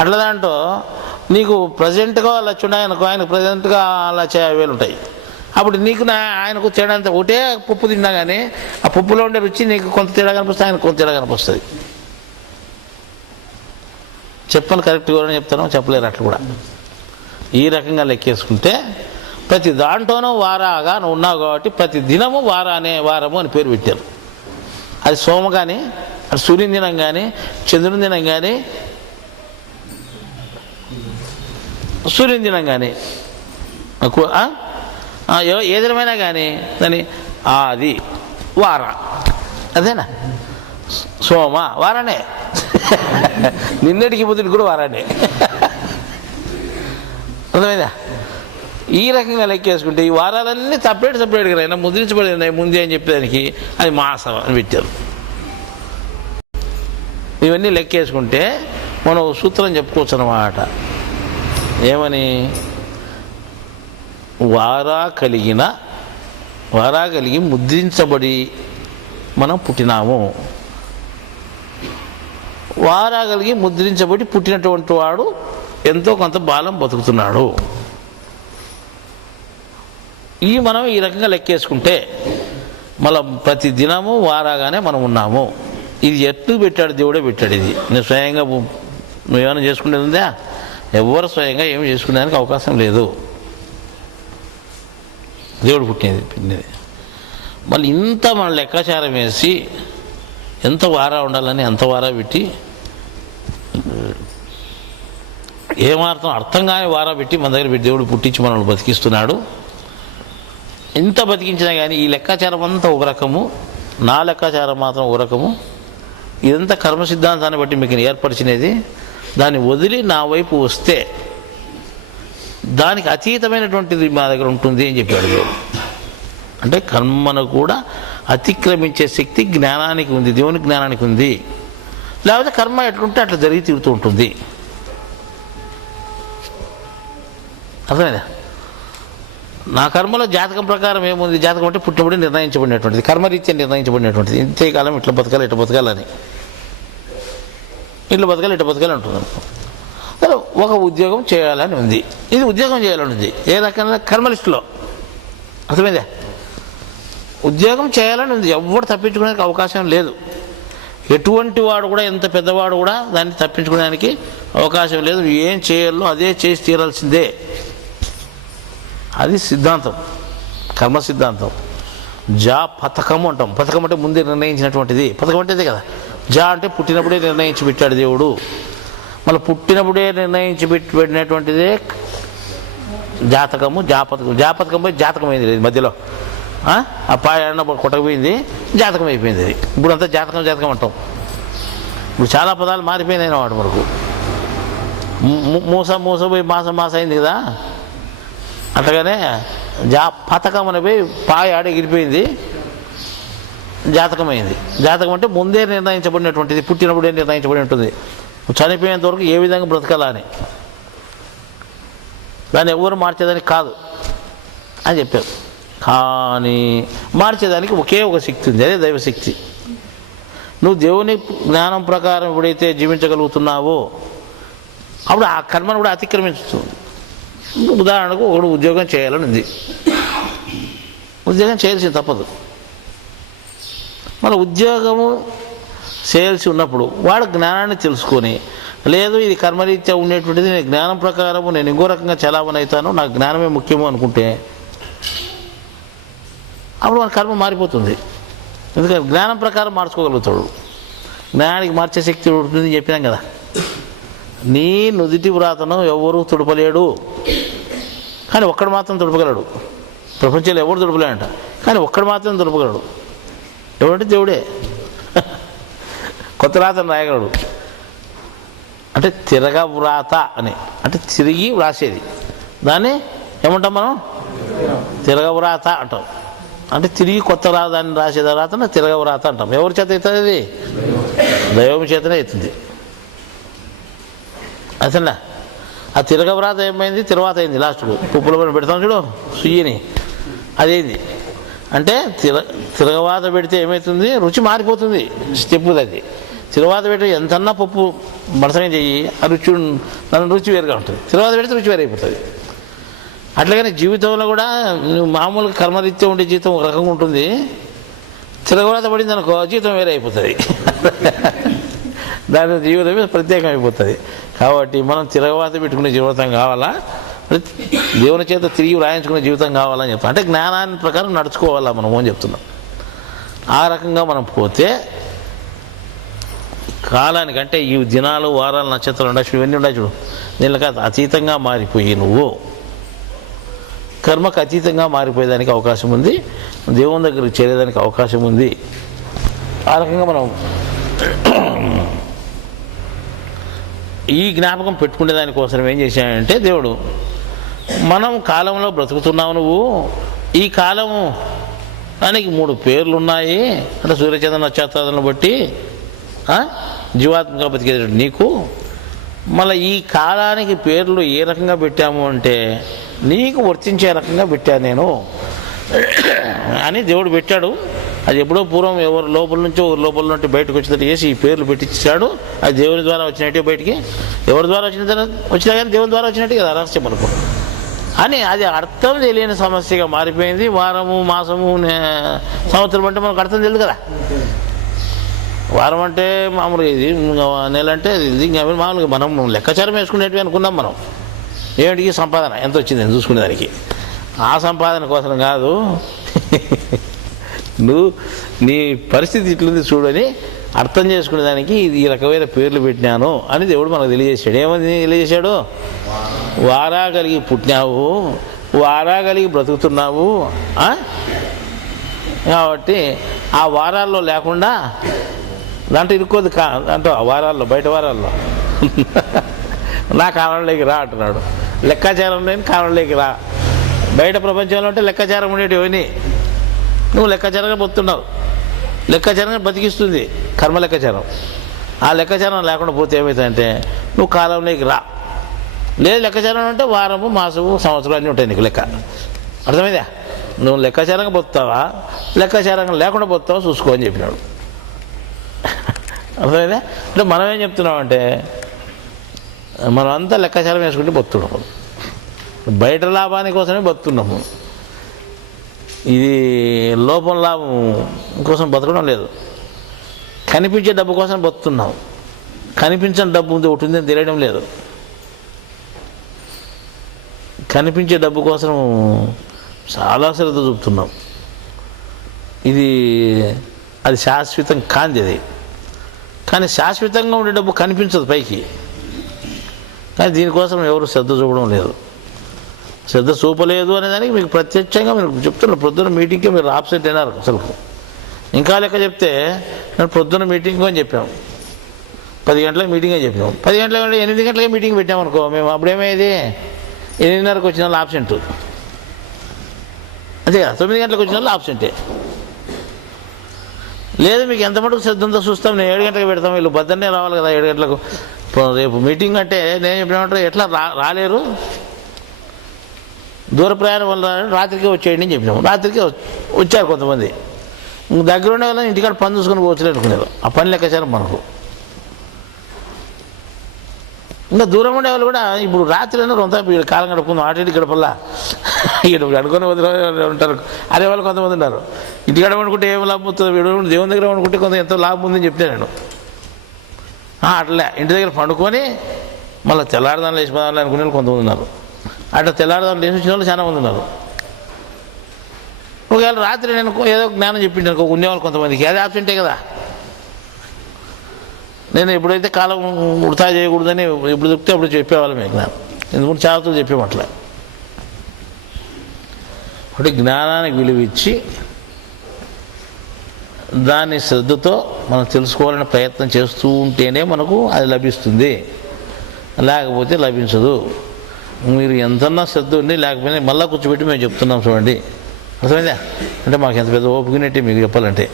అట్లా దాంట్లో నీకు ప్రజెంట్గా 1,00,000 ఉన్నాయి అనుకో, ఆయనకు ప్రజెంట్గా 1,50,000 ఉంటాయి. అప్పుడు నీకు ఆయనకు తేడా అంతా ఒకటే పప్పు తిన్నా కానీ ఆ పప్పులో ఉండే రుచి నీకు కొంత తేడా కనిపిస్తుంది, ఆయనకు కొంత తేడా కనిపిస్తుంది. చెప్పను కరెక్ట్గా చెప్తాను, చెప్పలేరు అట్లా కూడా. ఈ రకంగా లెక్కేసుకుంటే ప్రతి దాంట్లోనూ వారాగా నువ్వు ఉన్నావు కాబట్టి ప్రతి దినము వారము అని పేరు పెట్టారు. అది సోమ కానీ, అది సూర్యుని దినం కానీ, చంద్రుని దినం కానీ, సూర్యుని దినం కానీ, ఏ దినమైనా కానీ దాని అది వార, అదేనా సోమ వారానే. నిన్నటికి పొద్దుటికి కూడా వారానే. అర్థమైందా? ఈ రకంగా లెక్కేసుకుంటే ఈ వారాలన్నీ సపరేట్గా అయినా ముద్రించబడి ముందే అని చెప్పేదానికి అది మాసం అని పెట్టారు. ఇవన్నీ లెక్కేసుకుంటే మనం సూత్రం చెప్పుకోవచ్చు అన్నమాట. ఏమని? వారా కలిగి ముద్రించబడి మనం పుట్టినాము. వారా కలిగి ముద్రించబడి పుట్టినటువంటి వాడు ఎంతో కొంత బాలం బతుకుతున్నాడు. మనం ఈ రకంగా లెక్కేసుకుంటే మళ్ళీ ప్రతి దినము వారాగానే మనం ఉన్నాము. ఇది ఎట్లు పెట్టాడు? దేవుడే పెట్టాడు. ఇది నేను స్వయంగా నువ్వేమైనా చేసుకునేది ఉందా? ఎవరు స్వయంగా ఏమి చేసుకునేదానికి అవకాశం లేదు. దేవుడు పుట్టినది. మళ్ళీ ఇంత మన లెక్కాచారం వేసి ఎంత వారా ఉండాలని అంత వారా పెట్టి, ఏమాత్రం అర్థం కాని వారా పెట్టి మన దగ్గర పెట్టి దేవుడు పుట్టించి మనల్ని బతికిస్తున్నాడు. ఇంత బతికించినా కానీ ఈ లెక్కాచారం అంతా ఒక రకము, నా లెక్కాచారం మాత్రం ఒక రకము. ఇదంతా కర్మ సిద్ధాంతాన్ని బట్టి మీకు ఏర్పరిచినది. దాన్ని వదిలి నా వైపు వస్తే దానికి అతీతమైనటువంటిది మా దగ్గర ఉంటుంది అని చెప్పాడు దేవుడు. అంటే కర్మను కూడా అతిక్రమించే శక్తి జ్ఞానానికి ఉంది, దేవుని జ్ఞానానికి ఉంది. లేకపోతే కర్మ ఎట్లుంటే అట్లా జరిగి తీరుతూ ఉంటుంది. అర్థమైందా? నా కర్మలో జాతకం ప్రకారం ఏముంది? జాతకం అంటే పుట్టినప్పుడే నిర్ణయించబడినటువంటిది, కర్మరీత్యా నిర్ణయించబడినటువంటిది. ఇంతే కాలం ఇట్లా బతకాలి, ఇట్లా బతకాలని, ఇట్లా బతకాలి, ఇట్లా బతకాలి ఉంటుంది అనుకో. సరే, ఒక ఉద్యోగం చేయాలని ఉంది, ఇది ఉద్యోగం చేయాలని ఉంది. ఏ రకంగా? కర్మలిస్టులో. అర్థమైందా? ఉద్యోగం చేయాలని ఉంది, ఎవరు తప్పించుకోవడానికి అవకాశం లేదు. ఎటువంటి వాడు కూడా, ఎంత పెద్దవాడు కూడా దాన్ని తప్పించుకోవడానికి అవకాశం లేదు. ఏం చేయాలో అదే చేసి తీరాల్సిందే. అది సిద్ధాంతం, కర్మ సిద్ధాంతం. పథకము అంటాం. పథకం అంటే ముందే నిర్ణయించినటువంటిది. పథకం అంటే అదే కదా. అంటే పుట్టినప్పుడే నిర్ణయించి పెట్టాడు దేవుడు. మళ్ళీ పుట్టినప్పుడే నిర్ణయించి పెట్టినటువంటిదే జాతకము. జాపథకం పోయి జాతకమైంది లేదు మధ్యలో. ఆ పాయన్న కొట్టకపోయింది, జాతకం అయిపోయింది. అది ఇప్పుడు అంతా జాతకం అంటాం. ఇప్పుడు చాలా పదాలు మారిపోయినాయి వాటి వరకు. మూస పోయి మాసం అయింది కదా. అట్లాగానే పథకం అని పోయి ఆడ ఎగిరిపోయింది, జాతకమైంది. జాతకం అంటే ముందే నిర్ణయించబడినటువంటిది, పుట్టినప్పుడే నిర్ణయించబడి ఉంటుంది. చనిపోయేంత వరకు ఏ విధంగా బ్రతకాలా అని. దాన్ని ఎవరు మార్చేదానికి కాదు అని చెప్పారు. కానీ మార్చేదానికి ఒకే ఒక శక్తి ఉంది, అదే దైవశక్తి. నువ్వు దేవుని జ్ఞానం ప్రకారం ఎప్పుడైతే జీవించగలుగుతున్నావో అప్పుడు ఆ కర్మను కూడా అతిక్రమించుతుంది. ఉదాహరణకు ఒకడు ఉద్యోగం చేయాలని ఉంది, ఉద్యోగం చేయాల్సింది తప్పదు. మన ఉద్యోగము చేయాల్సి ఉన్నప్పుడు వాడు జ్ఞానాన్ని తెలుసుకొని, లేదు ఇది కర్మరీత్యా ఉండేటువంటిది, నేను జ్ఞానం ప్రకారము నేను ఇంకో రకంగా చలామణి అవుతాను, నాకు జ్ఞానమే ముఖ్యము అనుకుంటే అప్పుడు మన కర్మ మారిపోతుంది. ఎందుకంటే జ్ఞానం ప్రకారం మార్చుకోగలుగుతాడు. జ్ఞానానికి మార్చే శక్తి ఉంటుంది చెప్పినాం కదా. నీ నుదిటి వ్రాతను ఎవరు తుడపలేడు, కానీ ఒక్కడు మాత్రం తుడపగలడు. ప్రపంచంలో ఎవరు తుడపలేడంట, కానీ ఒక్కడు మాత్రం తుడపగలడు. ఎవరంటే దేవుడే. కొత్త రాతను రాయగలడు. అంటే తిరగవ్రాత అని, అంటే తిరిగి వ్రాసేది. దాన్ని ఏమంటాం మనం? తిరగవ్రాత అంటాం. అంటే తిరిగి కొత్త దాన్ని రాసేది రాతను తిరగవ్రాత అంటాం. ఎవరి చేత అవుతుంది? అది దైవం చేతనే అవుతుంది. అసలు ఆ తిరగవ్రాత ఏమైంది, తిరువాత అయింది. లాస్ట్కు పుప్పుల పైన పెడతాం చూడు సుయ్యని, అదేంది అంటే తిరగవాత పెడితే ఏమవుతుంది, రుచి మారిపోతుంది. స్టెప్పుది అది. తిరువాత పెడితే ఎంతన్నా పప్పు మడసనే చెయ్యి, ఆ రుచి వేరుగా ఉంటుంది. తిరువాత పెడితే రుచి వేరు అయిపోతుంది. అట్లాగనే జీవితంలో కూడా నువ్వు మామూలుగా కర్మరీత్యం ఉండే జీవితం ఒక రకంగా ఉంటుంది, తిరగవాత పడింది అనుకో జీవితం వేరే అయిపోతుంది. దాని జీవితమే ప్రత్యేకం అయిపోతుంది. కాబట్టి మనం తిరగవాత పెట్టుకునే జీవితం కావాలా, దేవుని చేత తిరిగి వ్రాయించుకునే జీవితం కావాలని చెప్తాం. అంటే జ్ఞానాన్ని ప్రకారం నడుచుకోవాలా మనం అని చెప్తున్నాం. ఆ రకంగా మనం పోతే కాలానికి, అంటే ఈ దినాలు, వారాలు, నక్షత్రాలు ఉండొచ్చు, ఇవన్నీ ఉండొచ్చు చూడు, దీనికి అతీతంగా మారిపోయి నువ్వు కర్మకు అతీతంగా మారిపోయేదానికి అవకాశం ఉంది, దేవుని దగ్గరికి చేరేదానికి అవకాశం ఉంది. ఆ రకంగా మనం ఈ జ్ఞాపకం పెట్టుకునే దానికోసం ఏం చేశాడంటే దేవుడు, మనం కాలంలో బ్రతుకుతున్నావు, నువ్వు ఈ కాలం దానికి 3 పేర్లు ఉన్నాయి. అంటే సూర్యచంద్ర నక్షత్రాలను బట్టి జీవాత్మక బతికేది నీకు. మళ్ళీ ఈ కాలానికి పేర్లు ఏ రకంగా పెట్టాము అంటే నీకు వర్తించే రకంగా పెట్టాను నేను అని దేవుడు పెట్టాడు. అది ఎప్పుడో పూర్వం ఎవరు లోపల నుంచో లోపల నుండి బయటకు వచ్చేటట్టు చేసి ఈ పేర్లు పెట్టించాడు. అది దేవుని ద్వారా వచ్చినట్టే, బయటికి ఎవరి ద్వారా వచ్చినా కానీ దేవుని ద్వారా వచ్చినట్టు కదా రహస్యం అనుకో అని. అది అర్థం తెలియని సమస్యగా మారిపోయింది. వారము, మాసము, సంవత్సరం అంటే మనకు అర్థం తెలియదు కదా. వారం అంటే మామూలుగా ఇది, నెల అంటే ఇది మామూలుగా మనం లెక్కాచారం వేసుకునేటివి అనుకున్నాం మనం. ఏమిటికి సంపాదన ఎంత వచ్చింది అని చూసుకునేదానికి, ఆ సంపాదన కోసం కాదు. నువ్వు నీ పరిస్థితి ఇట్లుంది చూడని అర్థం చేసుకునేదానికి ఈ రకమైన పేర్లు పెట్టినాను అని దేవుడు మనకు తెలియజేశాడు. ఏమని తెలియజేశాడు? వారా కలిగి పుట్టినావు, వారా కలిగి బ్రతుకుతున్నావు. కాబట్టి ఆ వారాల్లో లేకుండా దాంట్లో ఇరుక్కోదు. దాంట్లో వారాల్లో, బయట వారాల్లో నా కాలంలోకి రా అంటున్నాడు. లెక్కాచారం లేని కాలంలోకి రా. బయట ప్రపంచంలో ఉంటే లెక్కాచారం ఉండేటివని నువ్వు లెక్కాచారంగా బతుకుతున్నావు. లెక్కాచారంగా బతికిస్తుంది కర్మ లెక్కాచారం. ఆ లెక్కాచారం లేకుండా పోతే ఏమవుతుందంటే నువ్వు కాలంలోకి రా. లేదు లెక్కాచారం అంటే వారము, మాసము, సంవత్సరం అన్నీ ఉంటాయి నీకు లెక్క. అర్థమైందా? నువ్వు లెక్కాచారంగా బతుకుతావా, లెక్కాచారంగా లేకుండా బతుకుతావా చూసుకో అని చెప్పినాడు. అర్థమైందా? అంటే మనం ఏం చెప్తున్నామంటే మనం అంతా లెక్కాచారం వేసుకుంటే బతుకుతున్నాము. బయట లాభాని కోసమే బతుకుతున్నాము. ఇది లోపల లాభం కోసం బతకడం లేదు. కనిపించే డబ్బు కోసం బతుకుతున్నాం. కనిపించని డబ్బు ఉంది, ఒకటి ఉందని తెలియడం లేదు. కనిపించే డబ్బు కోసం చాలా శ్రద్ధ చూపుతున్నాం. అది శాశ్వతం కాంది. అది కానీ శాశ్వతంగా ఉండే డబ్బు కనిపించదు పైకి. కానీ దీనికోసం ఎవరు శ్రద్ధ చూపడం లేదు. శ్రద్ధ చూపలేదు అనేదానికి మీకు ప్రత్యక్షంగా మీరు చెప్తున్నారు. పొద్దున్న మీటింగ్కి మీరు ఆబ్సెంట్ అయినారు. అసలు ఇంకా లెక్క చెప్తే నేను పొద్దున్న మీటింగ్ అని చెప్పాము, 10 గంటలకు మీటింగ్ అని చెప్పాము. 10 గంటల 8 గంటలకే మీటింగ్ పెట్టామనుకో, మేము అప్పుడేమయ్యేది 8:30కి వచ్చిన వాళ్ళు ఆబ్సెంట్. అంతే కదా, 9 గంటలకు వచ్చిన వాళ్ళు ఆబ్సెంటే. లేదు మీకు ఎంత మటుకు శ్రద్ధ ఉందో చూస్తాం, నేను 7 గంటలకు పెడతాం. వీళ్ళు బద్దన్నే రావాలి కదా 7 గంటలకు. రేపు మీటింగ్ అంటే నేను చెప్పినట్టు ఎట్లా రాలేరు, దూర ప్రయాణం వల్ల రాత్రికి వచ్చేయండి అని చెప్పినాము. రాత్రికి వచ్చారు కొంతమంది. దగ్గర ఉండే వాళ్ళని ఇంటికాడ పని చూసుకొని పోవచ్చులే అనుకునేది. ఆ పని లెక్కాచారం మనకు. ఇంకా దూరం ఉండే వాళ్ళు కూడా ఇప్పుడు రాత్రి కొంత కాలం గడుపుకుందాం, అటు ఇటు గడపల్లా ఇక్కడ అడుకొని ఉంటారు. అదే వాళ్ళు కొంతమంది ఉన్నారు. ఇంటికాడ వండుకుంటే ఏం లాభం అవుతుంది, దేవుని దగ్గర వండుకుంటే కొంత ఎంతో లాభం ఉందని చెప్తే నేను అట్లే ఇంటి దగ్గర పండుకొని మళ్ళీ తెల్లారదాన్ని లేచిపోదాం అనుకునే వాళ్ళు కొంతమంది ఉన్నారు. అట్లా తెల్లారదాన్ని లేచి వచ్చిన వాళ్ళు చాలా మంది ఉన్నారు. ఒకవేళ రాత్రి నేను ఏదో జ్ఞానం చెప్పింటాను ఉండేవాళ్ళు కొంతమందికి, అది ఆబ్సెంటే కదా. నేను ఎప్పుడైతే కాలం వృధా చేయకూడదని ఎప్పుడు దొరికితే అప్పుడు చెప్పేవాళ్ళమే జ్ఞానం. ఎందుకంటే చాలాతో చెప్పేమట్లా. ఒకటి జ్ఞానానికి విలువిచ్చి దాన్ని శ్రద్ధతో మనం తెలుసుకోవాలని ప్రయత్నం చేస్తూ ఉంటేనే మనకు అది లభిస్తుంది, లేకపోతే లభించదు. మీరు ఎంతన్నా శ్రద్ధ ఉండి లేకపోయినా మళ్ళీ కూర్చోబెట్టి మేము చెప్తున్నాం చూడండి. అర్థమైందా? అంటే మాకు ఎంత పెద్ద ఓపికనట్టే మీకు చెప్పాలంటే.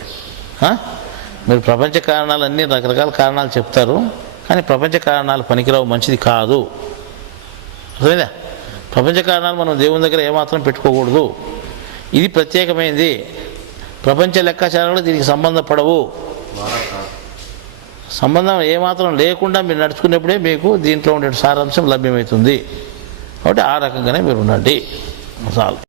మీరు ప్రపంచ కారణాలన్నీ రకరకాల కారణాలు చెప్తారు, కానీ ప్రపంచ కారణాలు పనికిరావు, మంచిది కాదు. అర్థమైందా? ప్రపంచ కారణాలు మనం దేవుని దగ్గర ఏమాత్రం పెట్టుకోకూడదు. ఇది ప్రత్యేకమైనది. ప్రపంచ లెక్కాచారాలు దీనికి సంబంధపడవు. సంబంధం ఏమాత్రం లేకుండా మీరు నడుచుకునేప్పుడే మీకు దీంట్లో ఉండే సారాంశం లభ్యమవుతుంది. కాబట్టి ఆ రకంగానే మీరు ఉండండి. చాలు.